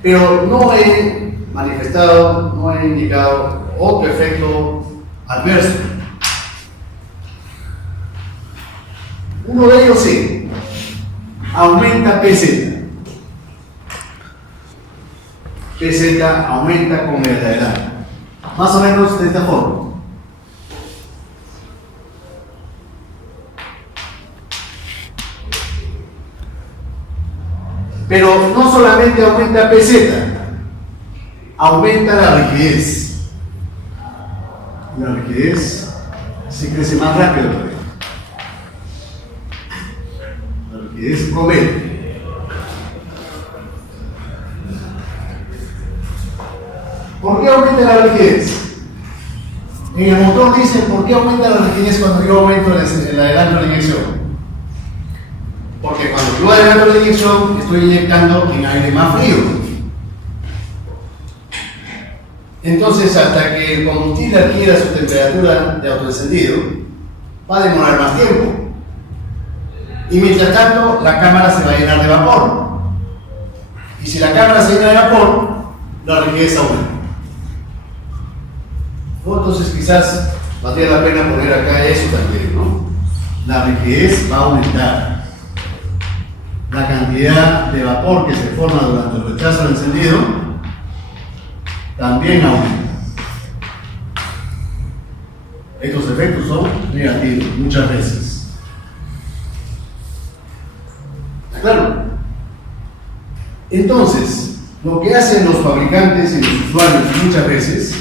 Pero no he manifestado, no he indicado otro efecto adverso. Uno de ellos sí, aumenta PZ. PZ aumenta con el adelanto. Más o menos de esta forma. Pero no solamente aumenta PZ, aumenta la rigidez. La rigidez se crece más rápido todavía. La rigidez promedio. ¿Por qué aumenta la rigidez? En el motor dicen, ¿por qué aumenta la rigidez cuando yo aumento el adelanto de la inyección? Porque cuando yo adelanto la inyección, estoy inyectando en aire más frío. Entonces, hasta que el combustible adquiera su temperatura de autoencendido, va a demorar más tiempo. Y mientras tanto, la cámara se va a llenar de vapor. Y si la cámara se llena de vapor, la rigidez aumenta. Entonces quizás valdría la pena poner acá eso también, ¿no? La rigidez va a aumentar. La cantidad de vapor que se forma durante el rechazo al encendido también aumenta. Estos efectos son negativos muchas veces. ¿Está claro? Entonces, lo que hacen los fabricantes y los usuarios muchas veces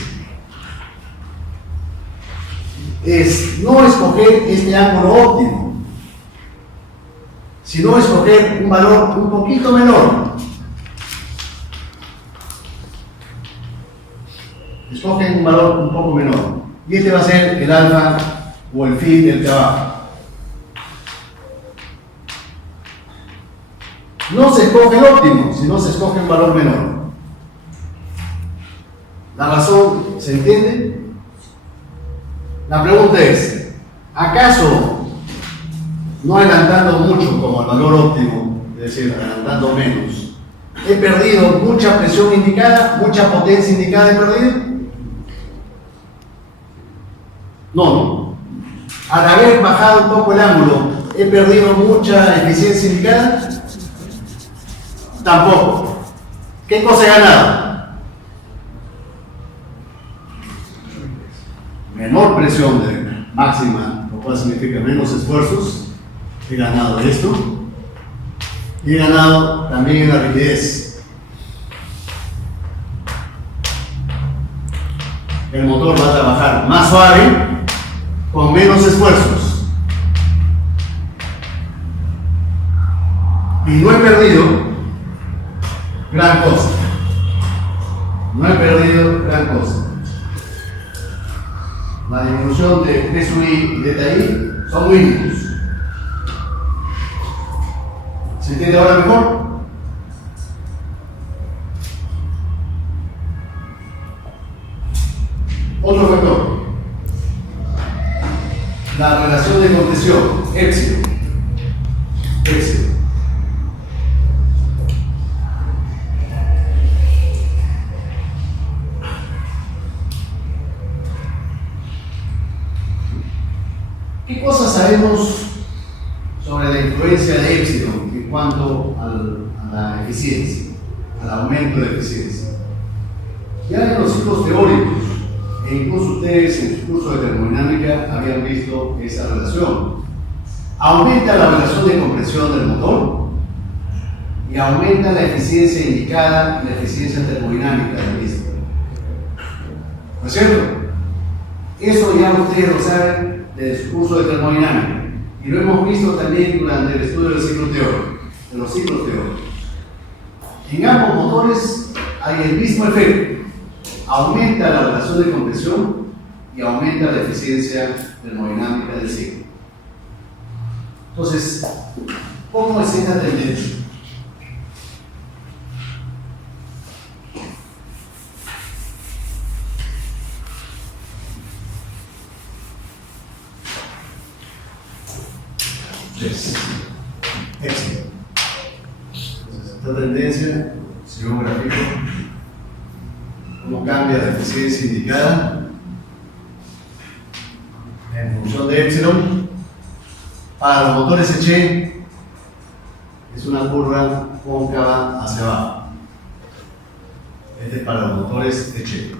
es no escoger este ángulo óptimo, sino escoger un valor un poquito menor. Escogen un valor un poco menor. Y este va a ser el alfa o el phi del trabajo. No se escoge el óptimo, sino se escoge un valor menor. ¿La razón se entiende? La pregunta es, ¿acaso no adelantando mucho como el valor óptimo, es decir, adelantando menos, he perdido mucha presión indicada, mucha potencia indicada he perdido? No. Al haber bajado un poco el ángulo, ¿he perdido mucha eficiencia indicada? Tampoco. ¿Qué cosa he ganado? Menor presión máxima, lo cual significa menos esfuerzos. He ganado esto. Y he ganado también en la rigidez. El motor va a trabajar más suave, con menos esfuerzos. Y no he perdido gran cosa. No he perdido gran cosa. La disminución de T sub I y delta I son mínimos. ¿Se entiende ahora mejor? Otro factor. La relación de compresión, éxito. ¿Qué cosas sabemos sobre la influencia de éxito en cuanto a la eficiencia, al aumento de eficiencia? Ya en los ciclos teóricos, e incluso ustedes en su curso de termodinámica habían visto esa relación. Aumenta la relación de compresión del motor y aumenta la eficiencia indicada y la eficiencia termodinámica del mismo. ¿No es cierto? Eso ya ustedes lo saben del su curso de termodinámica y lo hemos visto también durante el estudio del ciclo teórico, de los ciclos teóricos. En ambos motores hay el mismo efecto. Aumenta la relación de compresión y aumenta la eficiencia termodinámica del ciclo. Entonces, ¿cómo es esta tendencia? 3. Epsilon. Entonces, esta tendencia, si un gráfico, cómo cambia la eficiencia indicada en función de epsilon. Para los motores Eche es una curva cóncava hacia abajo. Este es para los motores Eche.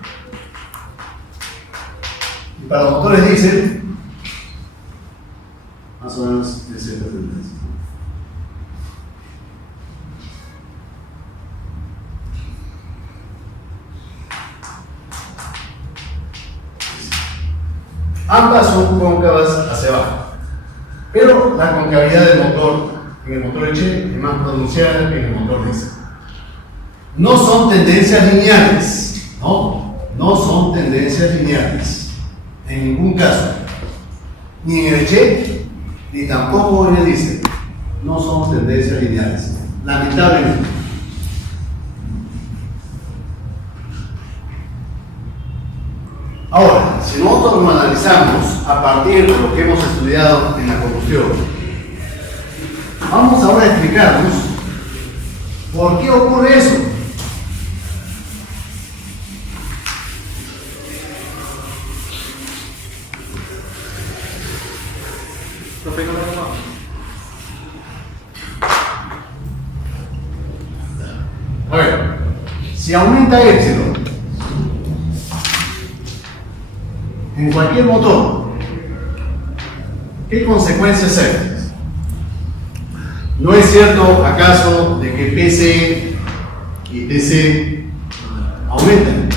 Y para los motores Diesel, más o menos es esta tendencia. Ambas son cóncavas hacia abajo, pero la concavidad del motor en el motor Eche es más pronunciada que en el motor Diesel. No son tendencias lineales, no son tendencias lineales, en ningún caso, ni en el Eche, ni tampoco en el Diesel. No son tendencias lineales, lamentablemente. Ahora, si nosotros lo analizamos a partir de lo que hemos estudiado en la combustión, vamos ahora a explicarnos por qué ocurre eso. A ver, si aumenta epsilon en cualquier motor, ¿qué consecuencias hay? ¿No es cierto acaso de que PC y TC aumentan?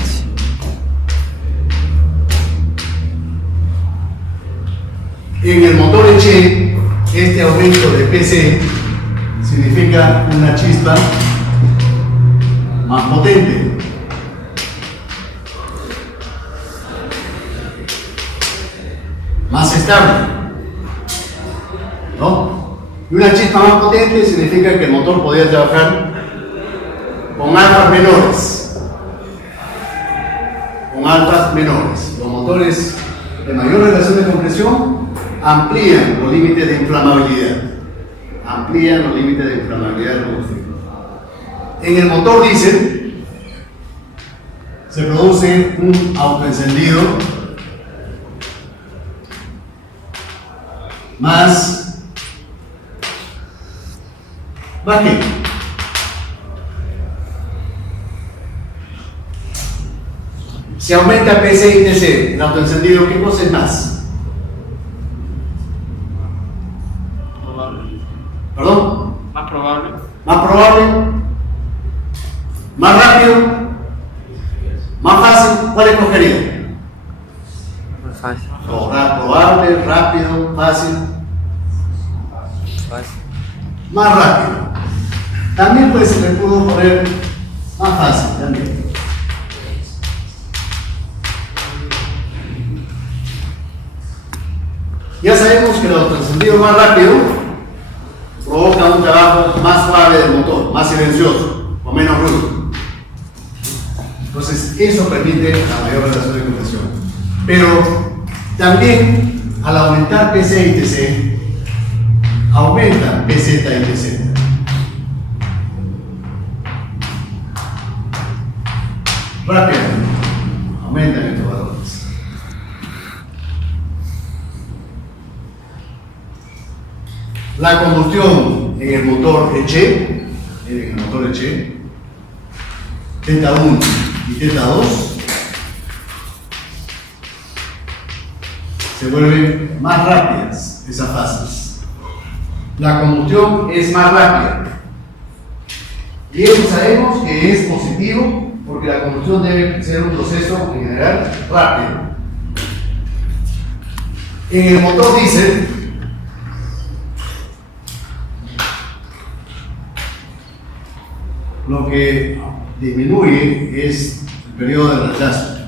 En el motor Eche, este aumento de PC significa una chispa más potente. Más estable, ¿no? Y una chispa más potente significa que el motor podría trabajar con alfas menores. Con alfas menores. Los motores de mayor relación de compresión amplían los límites de inflamabilidad. Amplían los límites de inflamabilidad del combustible. En el motor diésel se produce un autoencendido más ¿qué? Si aumenta PC y TC, el autoencendido, ¿qué cosa es más? Probable. ¿Perdón? Más probable. ¿Más probable? ¿Más rápido? ¿Más fácil? ¿Cuál escogería? Más fácil. Probable, rápido, fácil. Fácil. Más rápido. También pues se le pudo poner más fácil también. Ya sabemos que el autoencendido más rápido provoca un trabajo más suave del motor, más silencioso, con menos ruido. Entonces eso permite la mayor relación de compresión. Pero también al aumentar PC y TC, aumentan PZ y TZ. Rápidamente aumentan estos valores. La combustión en el motor Eche, Teta 1 y Teta 2, se vuelven más rápidas esas fases. La combustión es más rápida. Y eso sabemos que es positivo porque la combustión debe ser un proceso en general rápido. En el motor diésel, lo que disminuye es el periodo de rechazo.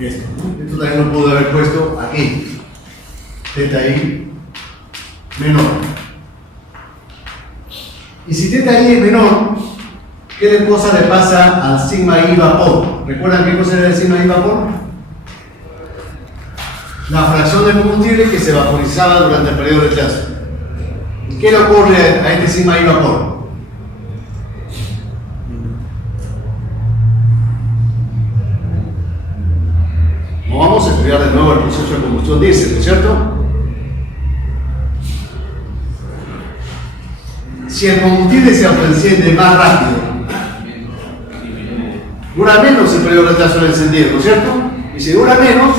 Esto también lo pude haber puesto aquí. Teta I menor. Y si teta I es menor, ¿qué cosa le pasa al sigma I vapor? ¿Recuerdan qué cosa era el sigma I vapor? la fracción de combustible que se vaporizaba durante el periodo de rechazo. ¿Qué le ocurre a este sigma I vapor? No vamos a estudiar de nuevo el proceso de combustión diésel, ¿no es cierto? Si el combustible se autoenciende más rápido, dura menos el periodo de retraso del encendido, ¿no es cierto? Y si dura menos,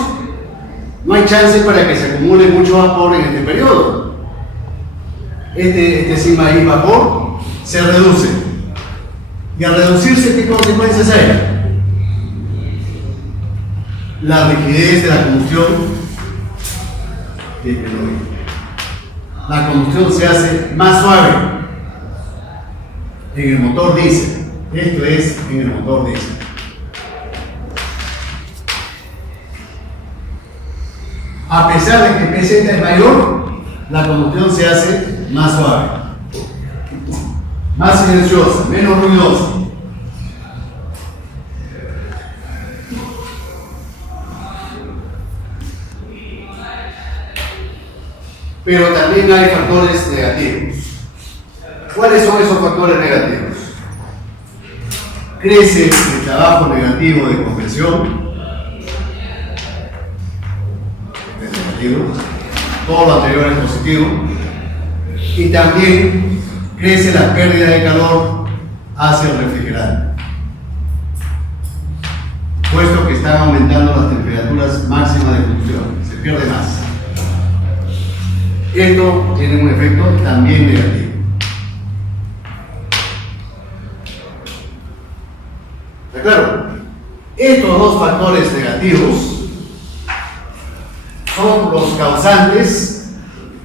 no hay chance para que se acumule mucho vapor en este periodo. Este sigma I vapor se reduce. Y al reducirse, ¿qué consecuencias hay? La rigidez de la combustión disminuye. La combustión se hace más suave en el motor diésel. Esto es en el motor diésel. A pesar de que PZ es mayor, la combustión se hace más suave, más silenciosa, menos ruidosa. Pero también hay factores negativos. ¿Cuáles son esos factores negativos? Crece el trabajo negativo de conversión. Es negativo. Todo lo anterior es positivo. Y también crece la pérdida de calor hacia el refrigerante, puesto que están aumentando las temperaturas máximas de combustión. Se pierde más. Esto tiene un efecto también negativo. ¿Está claro? Estos dos factores negativos son los causantes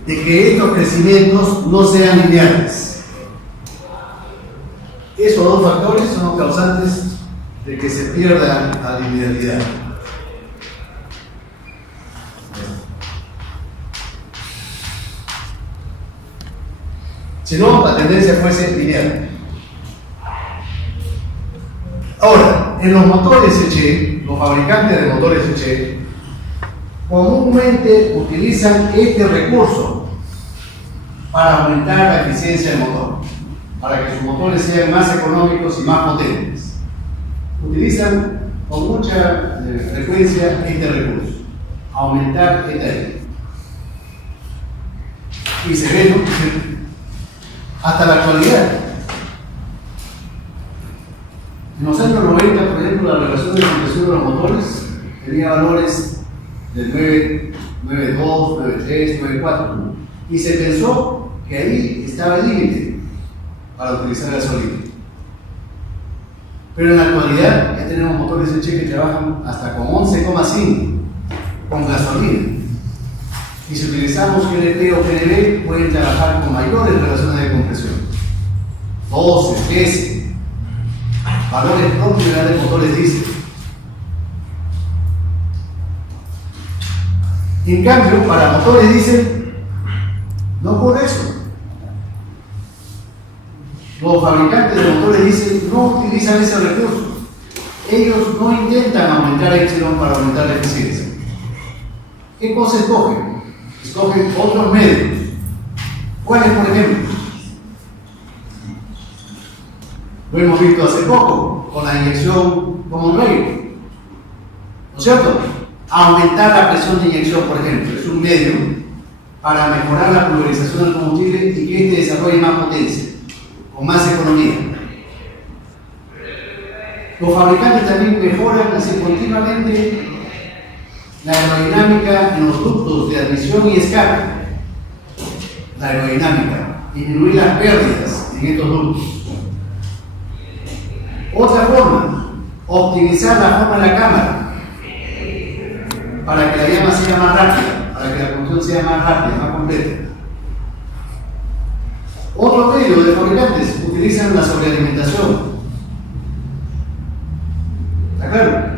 de que estos crecimientos no sean lineales. Esos dos factores son los causantes de que se pierda la linealidad. Si no, la tendencia fuese lineal. Ahora, en los motores Eche, los fabricantes de motores Eche comúnmente utilizan este recurso para aumentar la eficiencia del motor, para que sus motores sean más económicos y más potentes. Utilizan con mucha frecuencia este recurso, aumentar esta I. Y se ve, ¿no?, hasta la actualidad. En los años 90, por ejemplo, la relación de compresión de los motores tenía valores de 9.2, 9.3, 9.4. Y se pensó que ahí estaba el límite para utilizar gasolina. Pero en la actualidad ya tenemos motores Eche que trabajan hasta con 11,5 con gasolina. Y si utilizamos GLP o GLB, pueden trabajar con mayores relaciones de compresión. 12, 13. Valores propios de motores diésel. En cambio, para motores diésel, no ocurre eso. Los fabricantes de motores diésel no utilizan ese recurso. Ellos no intentan aumentar Epsilon para aumentar la eficiencia. ¿Qué cosa escogen? Escogen otros medios. ¿Cuáles, por ejemplo? Lo hemos visto hace poco con la inyección Common Rail, ¿no es cierto? Aumentar la presión de inyección, por ejemplo, es un medio para mejorar la pulverización del combustible y que este desarrolle más potencia, con más economía. Los fabricantes también mejoran así continuamente la aerodinámica en los ductos de admisión y escape. La aerodinámica, disminuir las pérdidas en estos ductos. Otra forma, optimizar la forma de la cámara para que la llama sea más rápida, para que la combustión sea más rápida, más completa. Otro medio de fabricantes utilizan la sobrealimentación. ¿Está claro?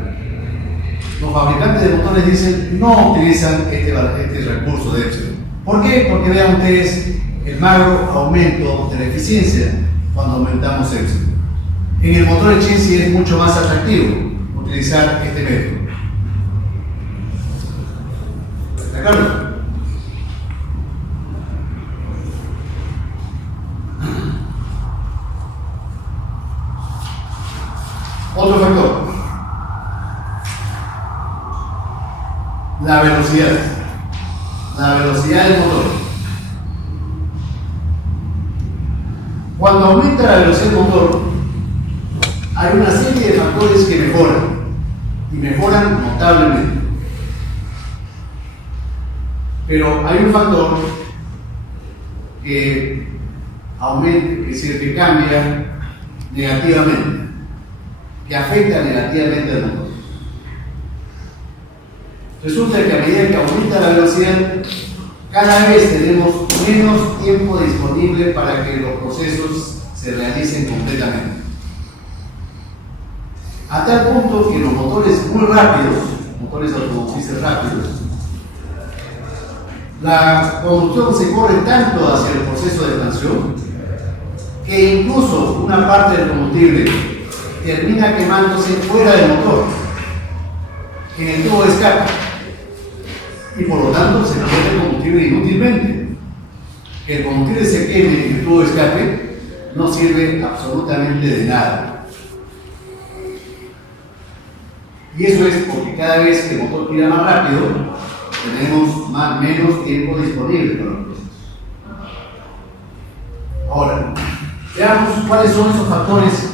Los fabricantes de motores diésel no utilizan este recurso de Epsilon. ¿Por qué? Porque vean ustedes el magro aumento de la eficiencia cuando aumentamos Epsilon. En el motor Eche sí es mucho más atractivo utilizar este método. acuerdo? Otro factor. La velocidad. La velocidad del motor. Cuando aumenta la velocidad del motor, hay una serie de factores que mejoran. Y mejoran notablemente. Pero hay un factor que aumenta, es decir, que cambia negativamente, que afecta negativamente al motor. Resulta que a medida que aumenta la velocidad, cada vez tenemos menos tiempo disponible para que los procesos se realicen completamente. A tal punto que los motores muy rápidos, motores automotrices rápidos, la conducción se corre tanto hacia el proceso de expansión que incluso una parte del combustible termina quemándose fuera del motor, en el tubo de escape, y por lo tanto se pierde el combustible inútilmente. Que el combustible se queme en el tubo de escape no sirve absolutamente de nada. Y eso es porque cada vez que el motor gira más rápido, tenemos menos tiempo disponible para los procesos. Ahora, veamos cuáles son esos factores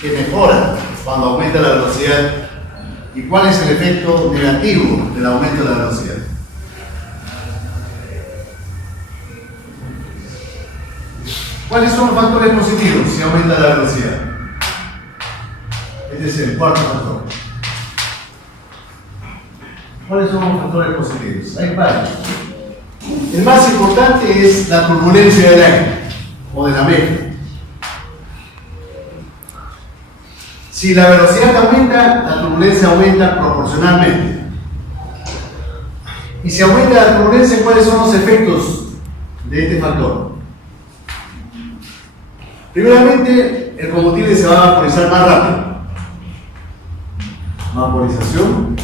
que mejoran cuando aumenta la velocidad y cuál es el efecto negativo del aumento de la velocidad. ¿Cuáles son los factores positivos si aumenta la velocidad? Este es el cuarto factor. ¿Cuáles son los factores positivos? Hay varios. El más importante es la turbulencia del aire o de la mezcla. Si la velocidad aumenta, la turbulencia aumenta proporcionalmente. Y si aumenta la turbulencia, ¿cuáles son los efectos de este factor? Primeramente, el combustible se va a vaporizar más rápido. Vaporización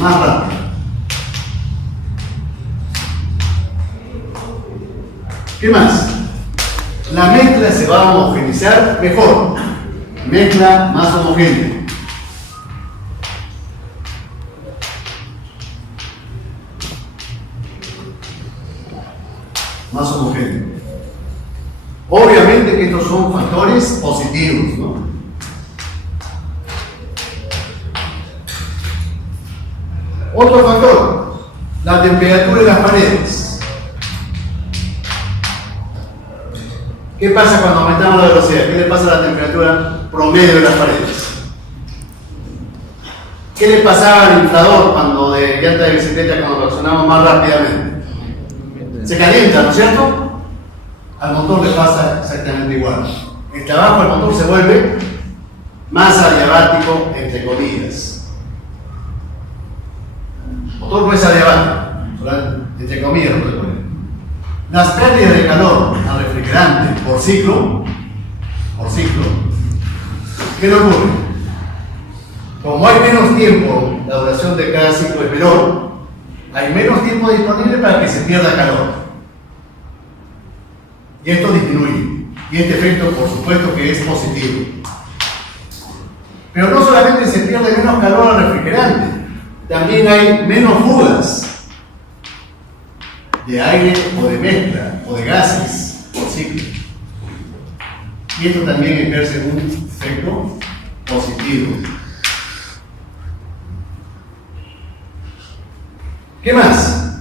más rápida. ¿Qué más? La mezcla se va a homogeneizar mejor. Mezcla más homogénea. Más homogénea. Obviamente que estos son factores positivos, ¿no? Otro factor, la temperatura de las paredes. ¿Qué pasa cuando aumentamos la velocidad? ¿Qué le pasa a la temperatura promedio de las paredes? ¿Qué le pasaba al inflador cuando de llanta de bicicleta cuando reaccionamos más rápidamente? Se calienta, ¿no es cierto? Al motor le pasa exactamente igual. El trabajo del motor se vuelve más adiabático, entre comillas. El motor no es adiabático, entre comillas lo que pone. Las pérdidas de calor al refrigerante por ciclo, ¿qué le ocurre? Como hay menos tiempo, la duración de cada ciclo es menor, hay menos tiempo disponible para que se pierda calor. Y esto disminuye. Y este efecto, por supuesto, que es positivo. Pero no solamente se pierde menos calor al refrigerante, también hay menos fugas de aire o de mezcla o de gases por ciclo. Y esto también ejerce un efecto positivo. ¿Qué más?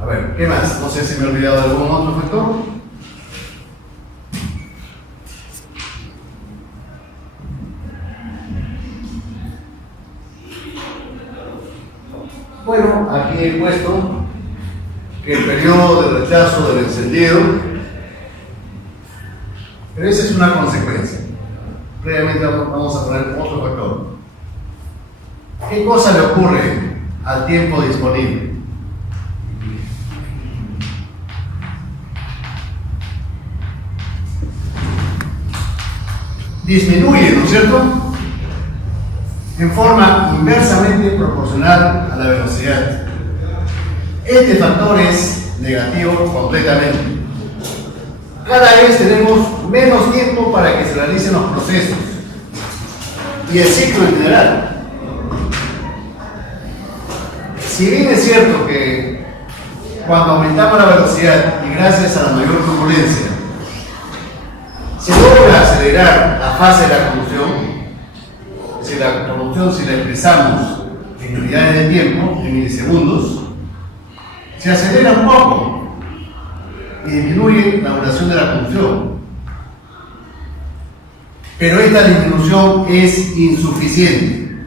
A ver, ¿qué más? No sé si me he olvidado de algún otro factor. Bueno, aquí he puesto que el periodo de rechazo del encendido, pero esa es una consecuencia. Previamente vamos a poner otro factor. ¿Qué cosa le ocurre al tiempo disponible? Disminuye, ¿no es cierto? en forma inversamente proporcional a la velocidad. Este factor es negativo completamente. Cada vez tenemos menos tiempo para que se realicen los procesos y el ciclo en general. Si bien es cierto que cuando aumentamos la velocidad y gracias a la mayor turbulencia se logra acelerar la fase de la combustión, es decir, la combustión, si la expresamos en unidades de tiempo, en milisegundos, se acelera un poco y disminuye la duración de la combustión. Pero esta disminución es insuficiente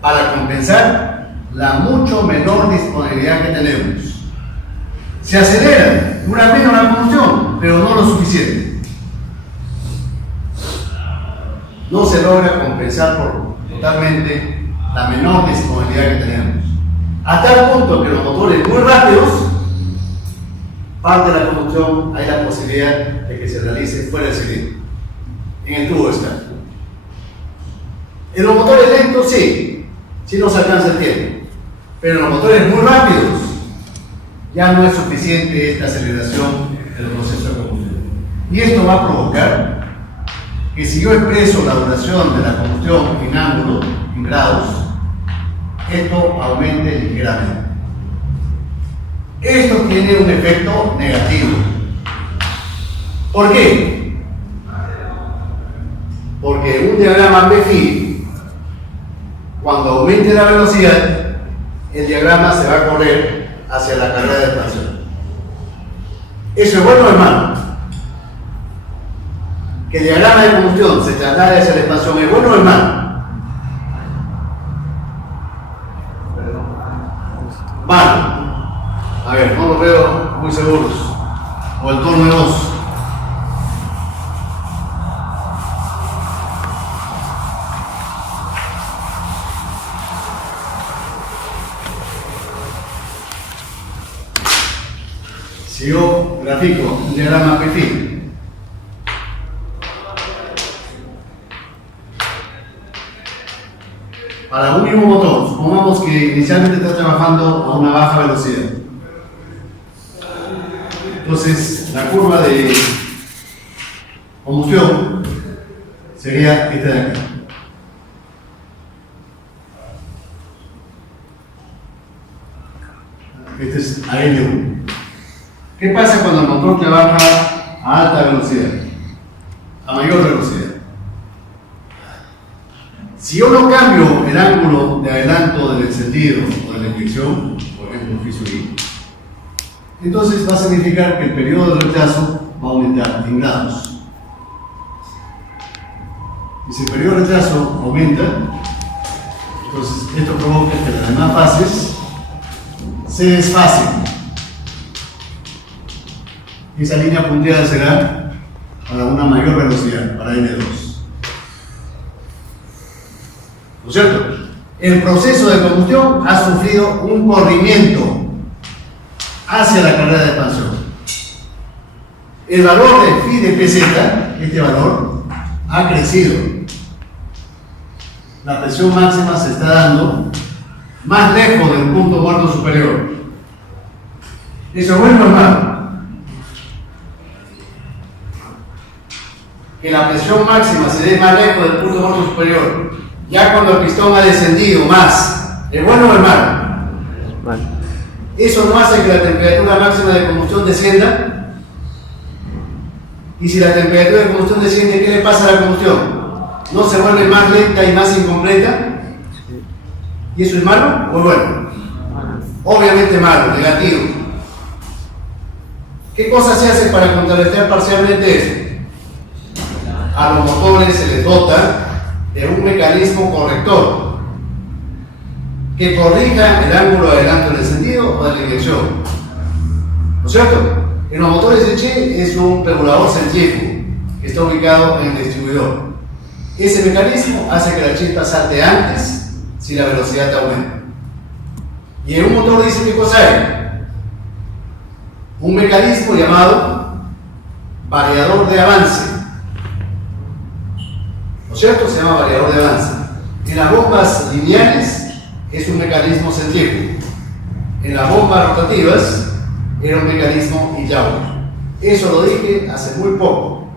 para compensar la mucho menor disponibilidad que tenemos. Se acelera, dura menos la combustión, pero no lo suficiente. No se logra compensar totalmente la menor disponibilidad que tenemos. A tal punto que los motores muy rápidos, parte de la combustión, hay la posibilidad de que se realice fuera del cilindro, en el tubo de escape. En los motores lentos sí nos alcanza el tiempo, pero en los motores muy rápidos ya no es suficiente esta aceleración del proceso de combustión. Y esto va a provocar que si yo expreso la duración de la combustión en ángulo, en grados, esto aumente ligeramente. Esto tiene un efecto negativo. ¿Por qué? Porque un diagrama BFI, cuando aumente la velocidad, el diagrama se va a correr hacia la carrera de expansión. ¿Eso es bueno o es malo? Que el diagrama de combustión se traslade hacia la expansión, ¿es bueno o es malo? Malo. A ver, no los veo muy seguros. O el tono de voz. Si yo grafico un diagrama PFI, para un mismo motor, supongamos que inicialmente está trabajando a una baja velocidad. Entonces, la curva de combustión sería esta de aquí. Este es AN1. ¿Qué pasa cuando el motor trabaja a alta velocidad? A mayor velocidad. Si yo no cambio el ángulo de adelanto del encendido o de la inyección, por ejemplo, fijo I, entonces va a significar que el periodo de retraso va a aumentar en grados. Y si el periodo de retraso aumenta, entonces esto provoca que las demás fases se desfasen. Esa línea punteada será para una mayor velocidad, para N2. ¿No es cierto? El proceso de combustión ha sufrido un corrimiento hacia la carrera de expansión. El valor de phi de PZ, este valor, ha crecido. La presión máxima se está dando más lejos del punto muerto superior. ¿Eso es bueno o es malo? Que la presión máxima se dé más lejos del punto muerto superior, ya cuando el pistón ha descendido más, ¿es bueno o es malo? Vale. Eso no hace que la temperatura máxima de combustión descienda. Y si la temperatura de combustión desciende, ¿qué le pasa a la combustión? ¿No se vuelve más lenta y más incompleta? ¿Y eso es malo o es bueno? Obviamente malo, negativo. ¿Qué cosa se hace para contrarrestar parcialmente eso? A los motores se les dota de un mecanismo corrector que corrija el ángulo de adelanto del encendido o de la inyección. ¿No es cierto? En los motores de Che es un regulador centrífugo que está ubicado en el distribuidor. Ese mecanismo hace que la chispa salte antes si la velocidad aumenta. Y en un motor dice qué cosa hay. Un mecanismo llamado variador de avance. ¿No es cierto? Se llama variador de avance. En las bombas lineales es un mecanismo centrífugo. En las bombas rotativas era un mecanismo hidráulico. Eso lo dije hace muy poco.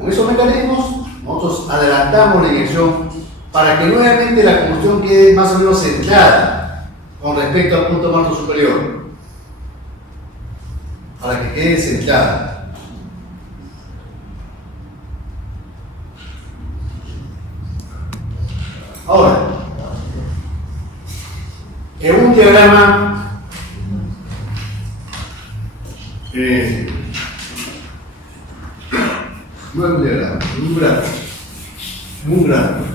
Con esos mecanismos nosotros adelantamos la inyección para que nuevamente la combustión quede más o menos centrada con respecto al punto muerto superior. Para que quede centrada. Ahora, en un diagrama no es un diagrama, es un gráfico. Un gráfico.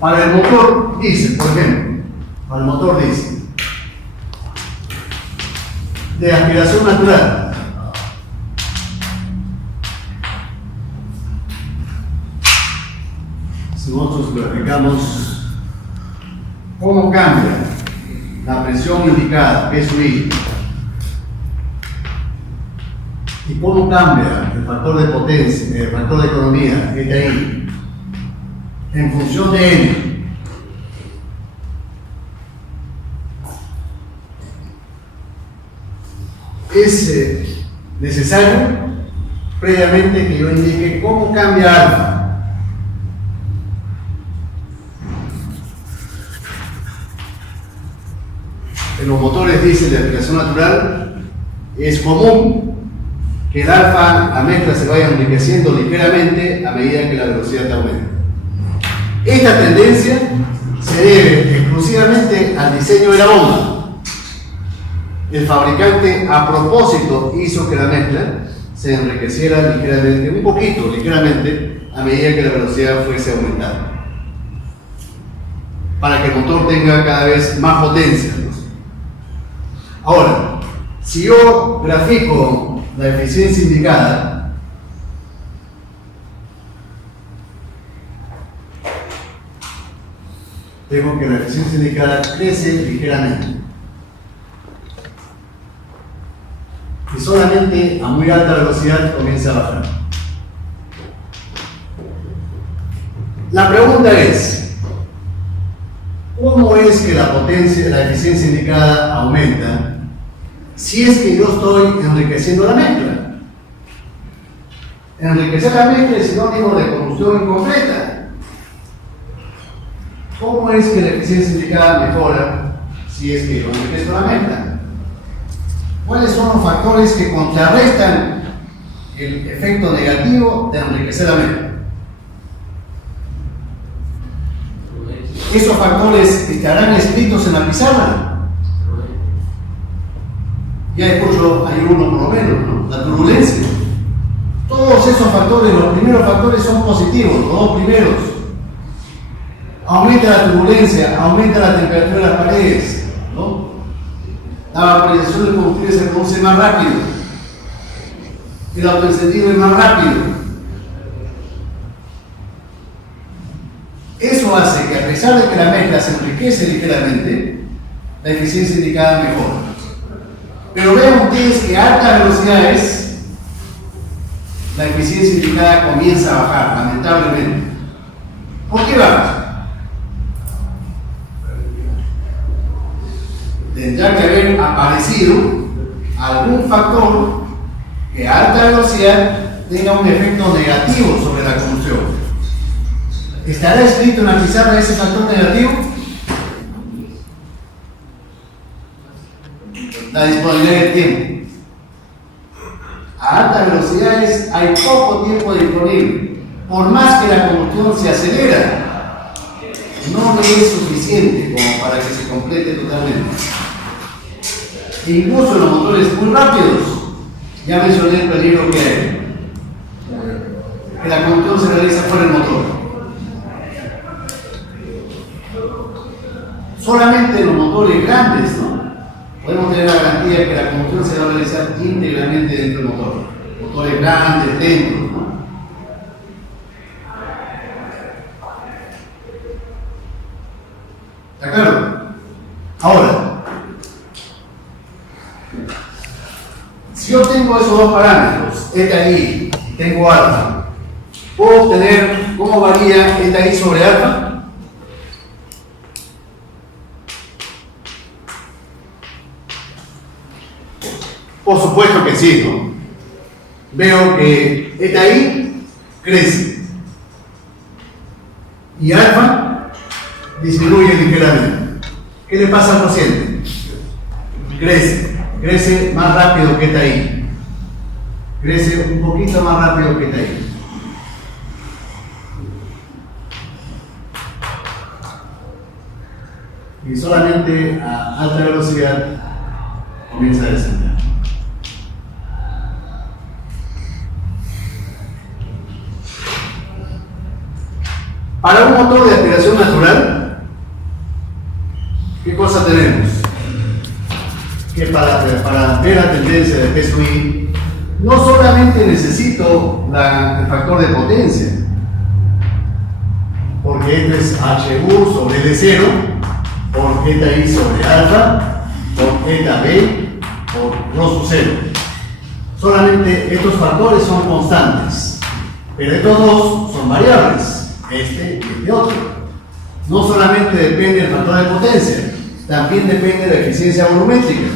Para el motor dice, por ejemplo, para el motor dice, de aspiración natural. Si nosotros graficamos cómo cambia la presión indicada, peso I, y cómo cambia el factor de potencia, el factor de economía, I, en función de N. Es necesario previamente que yo indique cómo cambia alfa. En los motores diésel de aplicación natural es común que el alfa, la mezcla, se vaya enriqueciendo ligeramente a medida que la velocidad aumenta. Esta tendencia se debe exclusivamente al diseño de la bomba. El fabricante a propósito hizo que la mezcla se enriqueciera ligeramente, un poquito ligeramente, a medida que la velocidad fuese aumentando, para que el motor tenga cada vez más potencia. Ahora, si yo grafico la eficiencia indicada, tengo que la eficiencia indicada crece ligeramente. Y solamente a muy alta velocidad comienza a bajar. La pregunta es, ¿cómo es que la potencia, la eficiencia indicada aumenta si es que yo estoy enriqueciendo la mezcla? Enriquecer la mezcla es sinónimo de combustión incompleta. ¿Cómo es que la eficiencia indicada mejora si es que yo enriquezco la mezcla? ¿Cuáles son los factores que contrarrestan el efecto negativo de enriquecer la mezcla? ¿Esos factores estarán escritos en la pizarra? Ya escucho, hay uno por lo menos, ¿no? La turbulencia. Todos esos factores, los primeros factores son positivos, los dos primeros. Aumenta la turbulencia, aumenta la temperatura de las paredes, ¿no? La vaporización del combustible se produce más rápido. El autoencendido es más rápido. Eso hace que, a pesar de que la mezcla se enriquece ligeramente, la eficiencia indicada mejora. Pero vean ustedes que a altas velocidades la eficiencia indicada comienza a bajar, lamentablemente. ¿Por qué baja? Tendrá que haber aparecido algún factor que a alta velocidad tenga un efecto negativo sobre la combustión. ¿Estará escrito en la pizarra ese factor negativo? La disponibilidad del tiempo. A altas velocidades hay poco tiempo disponible. Por más que la combustión se acelera, no es suficiente como para que se complete totalmente. Incluso en los motores muy rápidos, ya mencioné el peligro que hay, que la combustión se realiza fuera del motor. Solamente en los motores grandes, ¿no?, podemos tener la garantía de que la combustión se va a realizar íntegramente dentro del motor. Motores grandes, dentro, ¿no? ¿Está claro? Ahora, tengo esos dos parámetros, eta i, y tengo alfa, ¿puedo obtener cómo varía eta i sobre alfa? Por supuesto que sí, ¿no? Veo que eta i crece y alfa disminuye ligeramente. ¿Qué le pasa al cociente? Crece más rápido que eta i. Crece un poquito más rápido que eta i. Y solamente a alta velocidad comienza a descender. Para un motor de aspiración natural, ¿qué cosa tenemos? Que para ver la tendencia de peso I, no solamente necesito el factor de potencia, porque esto es HU sobre D0, por eta I sobre alfa, por eta B, por rho sub 0. Solamente estos factores son constantes, pero estos dos son variables. Este y este otro. No solamente depende del factor de potencia, también depende de la eficiencia volumétrica.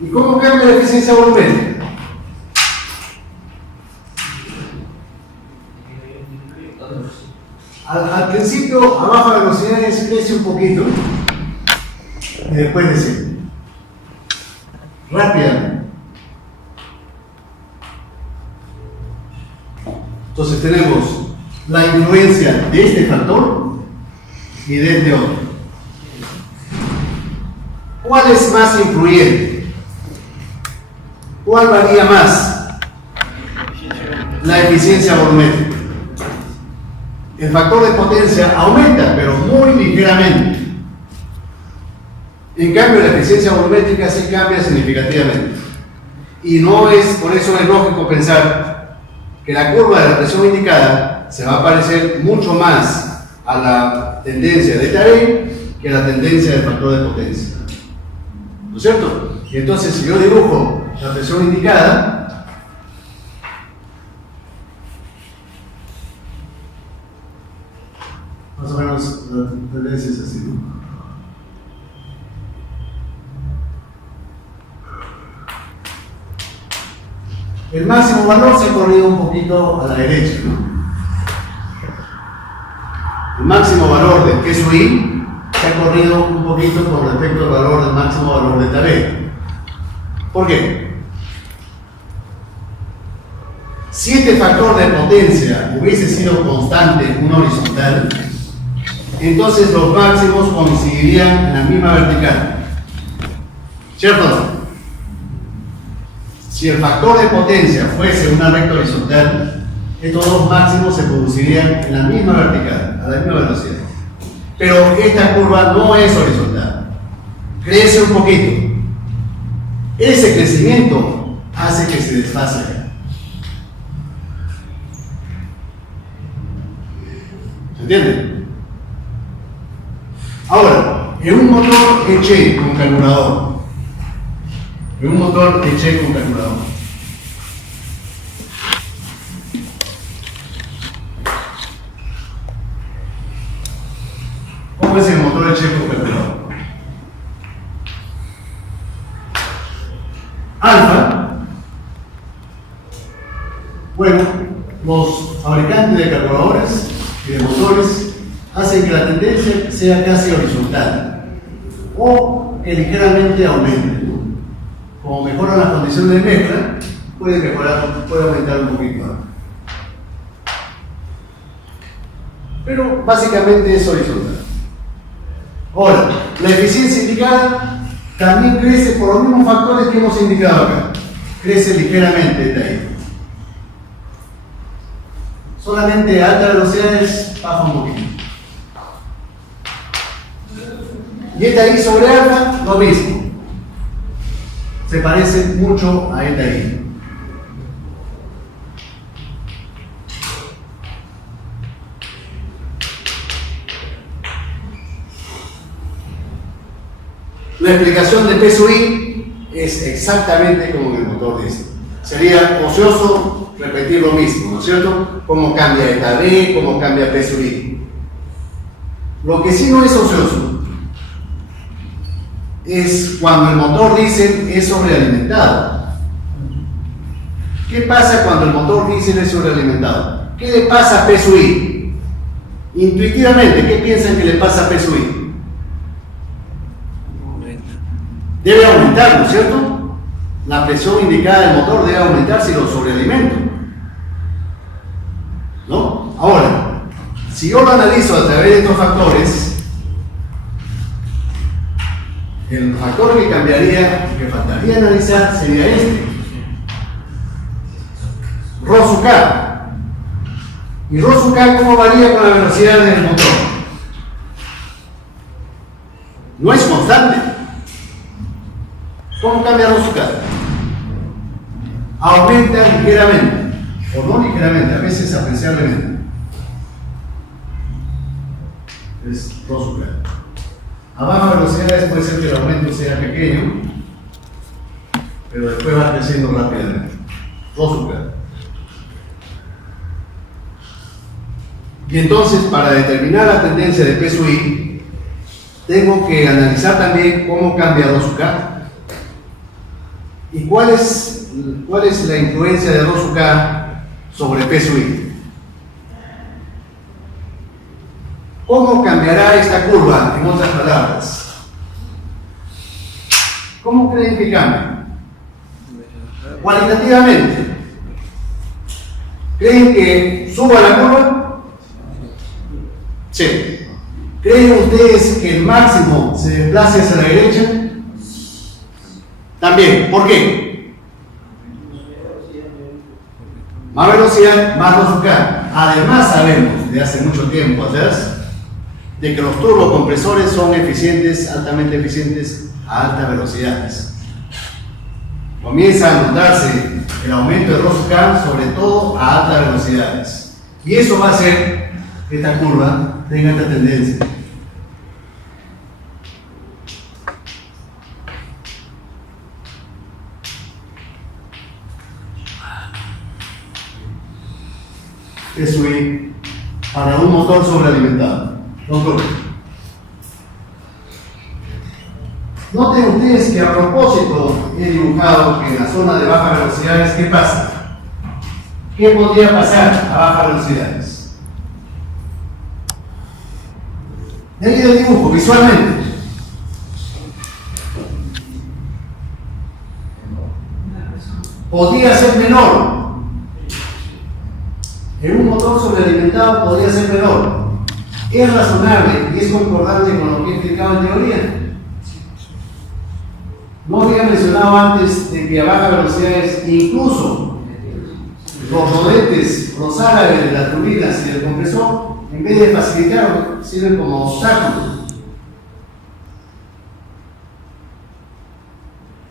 ¿Y cómo cambia la eficiencia volumétrica? Al principio, a baja velocidad crece un poquito y después desciende. Rápidamente. Entonces tenemos la influencia de este factor y de este otro. ¿Cuál es más influyente? ¿Cuál varía más? La eficiencia volumétrica. El factor de potencia aumenta, pero muy ligeramente. En cambio, la eficiencia volumétrica sí cambia significativamente. Y no es, por eso es lógico pensar que la curva de la presión indicada se va a parecer mucho más a la tendencia de eta i que a la tendencia del factor de potencia. ¿No es cierto? Y entonces, si yo dibujo la presión indicada, más o menos la tendencia es así, ¿no? El máximo valor se ha corrido un poquito a la derecha, ¿no? El máximo valor del peso I se ha corrido un poquito con respecto al valor del máximo valor de eta B. ¿Por qué? Si este factor de potencia hubiese sido constante en una horizontal, entonces los máximos coincidirían en la misma vertical. ¿Cierto? Si el factor de potencia fuese una recta horizontal, estos dos máximos se producirían en la misma vertical, a la misma velocidad. Pero esta curva no es horizontal, crece un poquito. Ese crecimiento hace que se desfase acá. ¿Se entiende? Ahora, en un motor Eche con carburador, ¿cómo es el motor Eche con carburador? Alfa, bueno, los fabricantes de carburadores y de motores hacen que la tendencia sea casi horizontal o que ligeramente aumente, ¿no? Como mejoran las condiciones de mezcla, puede aumentar un poquito más. Pero básicamente es horizontal. Ahora, la eficiencia indicada también crece por los mismos factores que hemos indicado acá. Crece ligeramente eta I. Solamente a altas velocidades baja un poquito. Y eta I sobre alfa, lo mismo. Se parece mucho a eta I. La explicación de peso I es exactamente como el motor dice. Sería ocioso repetir lo mismo, ¿no es cierto? Cómo cambia eta B, cómo cambia P sub I. Lo que sí no es ocioso es cuando el motor diésel es sobrealimentado. ¿Qué pasa cuando el motor diésel es sobrealimentado? ¿Qué le pasa a P sub I? Intuitivamente, ¿qué piensan que le pasa a P sub I? Debe aumentar, ¿no es cierto? La presión indicada del motor debe aumentar si lo sobrealimento, ¿no? Ahora, si yo lo analizo a través de estos factores, el factor que cambiaría, que faltaría analizar, sería este, Rho sub K. ¿Y Rho sub K cómo varía con la velocidad del motor? No es constante. ¿Cómo cambia Rho sub K? Aumenta ligeramente, o no ligeramente, a veces apreciablemente. Es Rho sub K. A bajas velocidades puede ser que el aumento sea pequeño, pero después va creciendo rápidamente. Rho sub K. Y entonces, para determinar la tendencia de P sub I, tengo que analizar también cómo cambia Rho sub K. ¿Y cuál es la influencia de Rho sub K sobre P sub I? ¿Cómo cambiará esta curva, en otras palabras? ¿Cómo creen que cambia? Cualitativamente. ¿Creen que suba la curva? Sí. ¿Creen ustedes que el máximo se desplace hacia la derecha? También. ¿Por qué? Más velocidad, más Rho sub K. Además sabemos, de hace mucho tiempo atrás, de que los turbocompresores son eficientes, altamente eficientes a altas velocidades. Comienza a notarse el aumento de Rho sub K, sobre todo a altas velocidades. Y eso va a hacer que esta curva tenga esta tendencia. P sub I para un motor sobrealimentado. Noten ustedes que a propósito he dibujado que en la zona de bajas velocidades, ¿qué pasa? ¿Qué podría pasar a bajas velocidades? De ahí el dibujo, visualmente. Podría ser menor. En un motor sobrealimentado podría ser menor. Es razonable y es concordante con lo que he explicado en teoría. No había mencionado antes de que a bajas velocidades, incluso los rodetes, los árabes de las turbinas y del compresor, en vez de facilitar, sirven como obstáculos.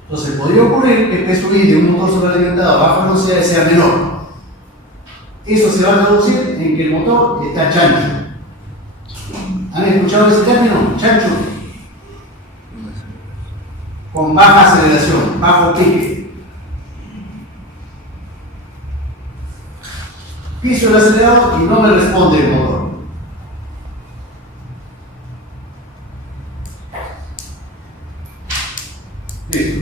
Entonces, podría ocurrir que el P sub I de un motor sobrealimentado a bajas velocidades sea menor. Eso se va a traducir en que el motor está chancho. ¿Han escuchado ese término? Chancho. Con baja aceleración, bajo pique. Piso el acelerador y no me responde el motor. Listo.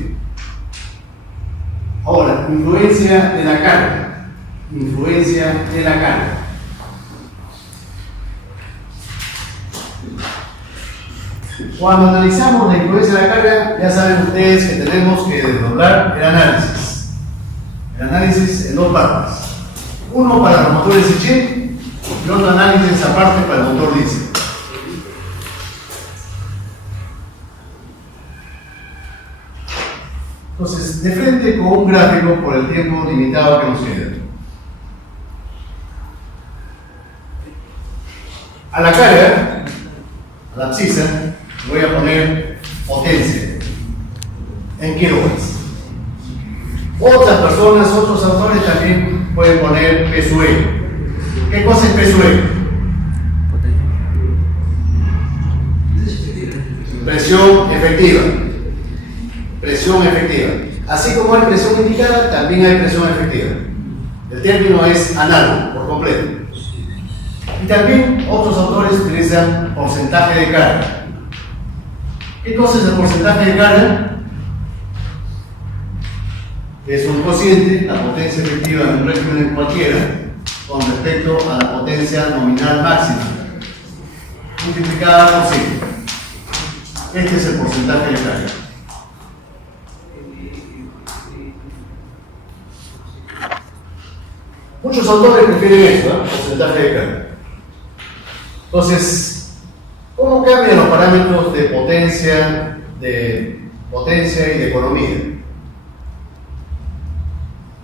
Ahora, influencia de la carga. Influencia de la carga. Cuando analizamos la influencia de la carga, ya saben ustedes que tenemos que desdoblar el análisis. El análisis en dos partes. Uno para los motores Schiff y otro análisis aparte para el motor diésel. Entonces, de frente con un gráfico por el tiempo limitado que nos queda. A la carga, a la abscisa, voy a poner potencia en kilowatts. Otras personas, otros autores también pueden poner P sub E. ¿Qué cosa es P sub E? Presión efectiva. presión efectiva. Así como hay presión indicada, también hay presión efectiva. El término es análogo, por completo. Y también otros autores utilizan porcentaje de carga. ¿Qué cosa es el porcentaje de carga? Es un cociente, la potencia efectiva de un régimen cualquiera, con respecto a la potencia nominal máxima, multiplicada por 5. Este es el porcentaje de carga. Muchos autores prefieren esto, porcentaje de carga. Entonces, ¿cómo cambian los parámetros de potencia y de economía?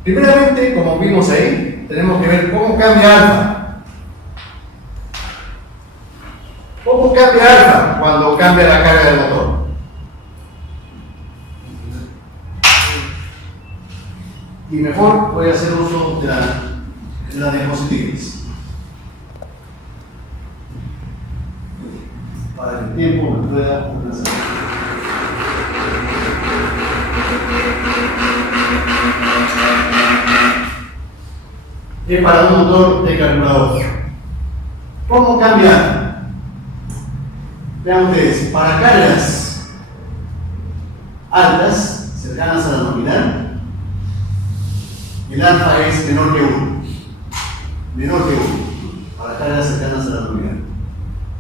Primeramente, como vimos ahí, tenemos que ver cómo cambia alfa. ¿Cómo cambia alfa cuando cambia la carga del motor? Y mejor voy a hacer uso de las diapositivas para que el tiempo me pueda alcanzar. Es para un motor de carburador. ¿Cómo cambia? Vean ustedes, para cargas altas, cercanas a la nominal, el alfa es menor que 1. Menor que 1. Para cargas cercanas a la nominal.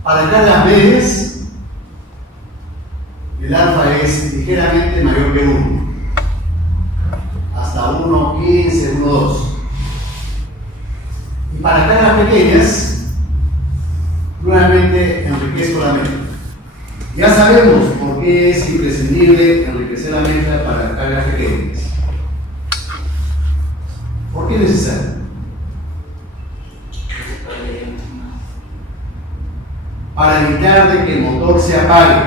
Para cargas medias, el alfa es ligeramente mayor que 1. Hasta 1.15, 1.2. Y para cargas pequeñas, nuevamente enriquezco la mezcla. Ya sabemos por qué es imprescindible enriquecer la mezcla para cargas pequeñas. ¿Por qué es necesario? Para evitar de que el motor se apague.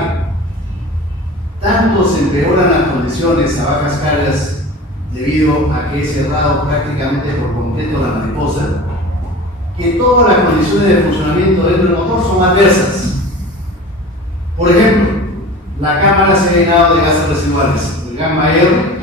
Tanto se empeoran las condiciones a bajas cargas debido a que he cerrado prácticamente por completo la mariposa, que todas las condiciones de funcionamiento dentro del motor son adversas. Por ejemplo, la cámara se ha llenado de gases residuales, el gamma R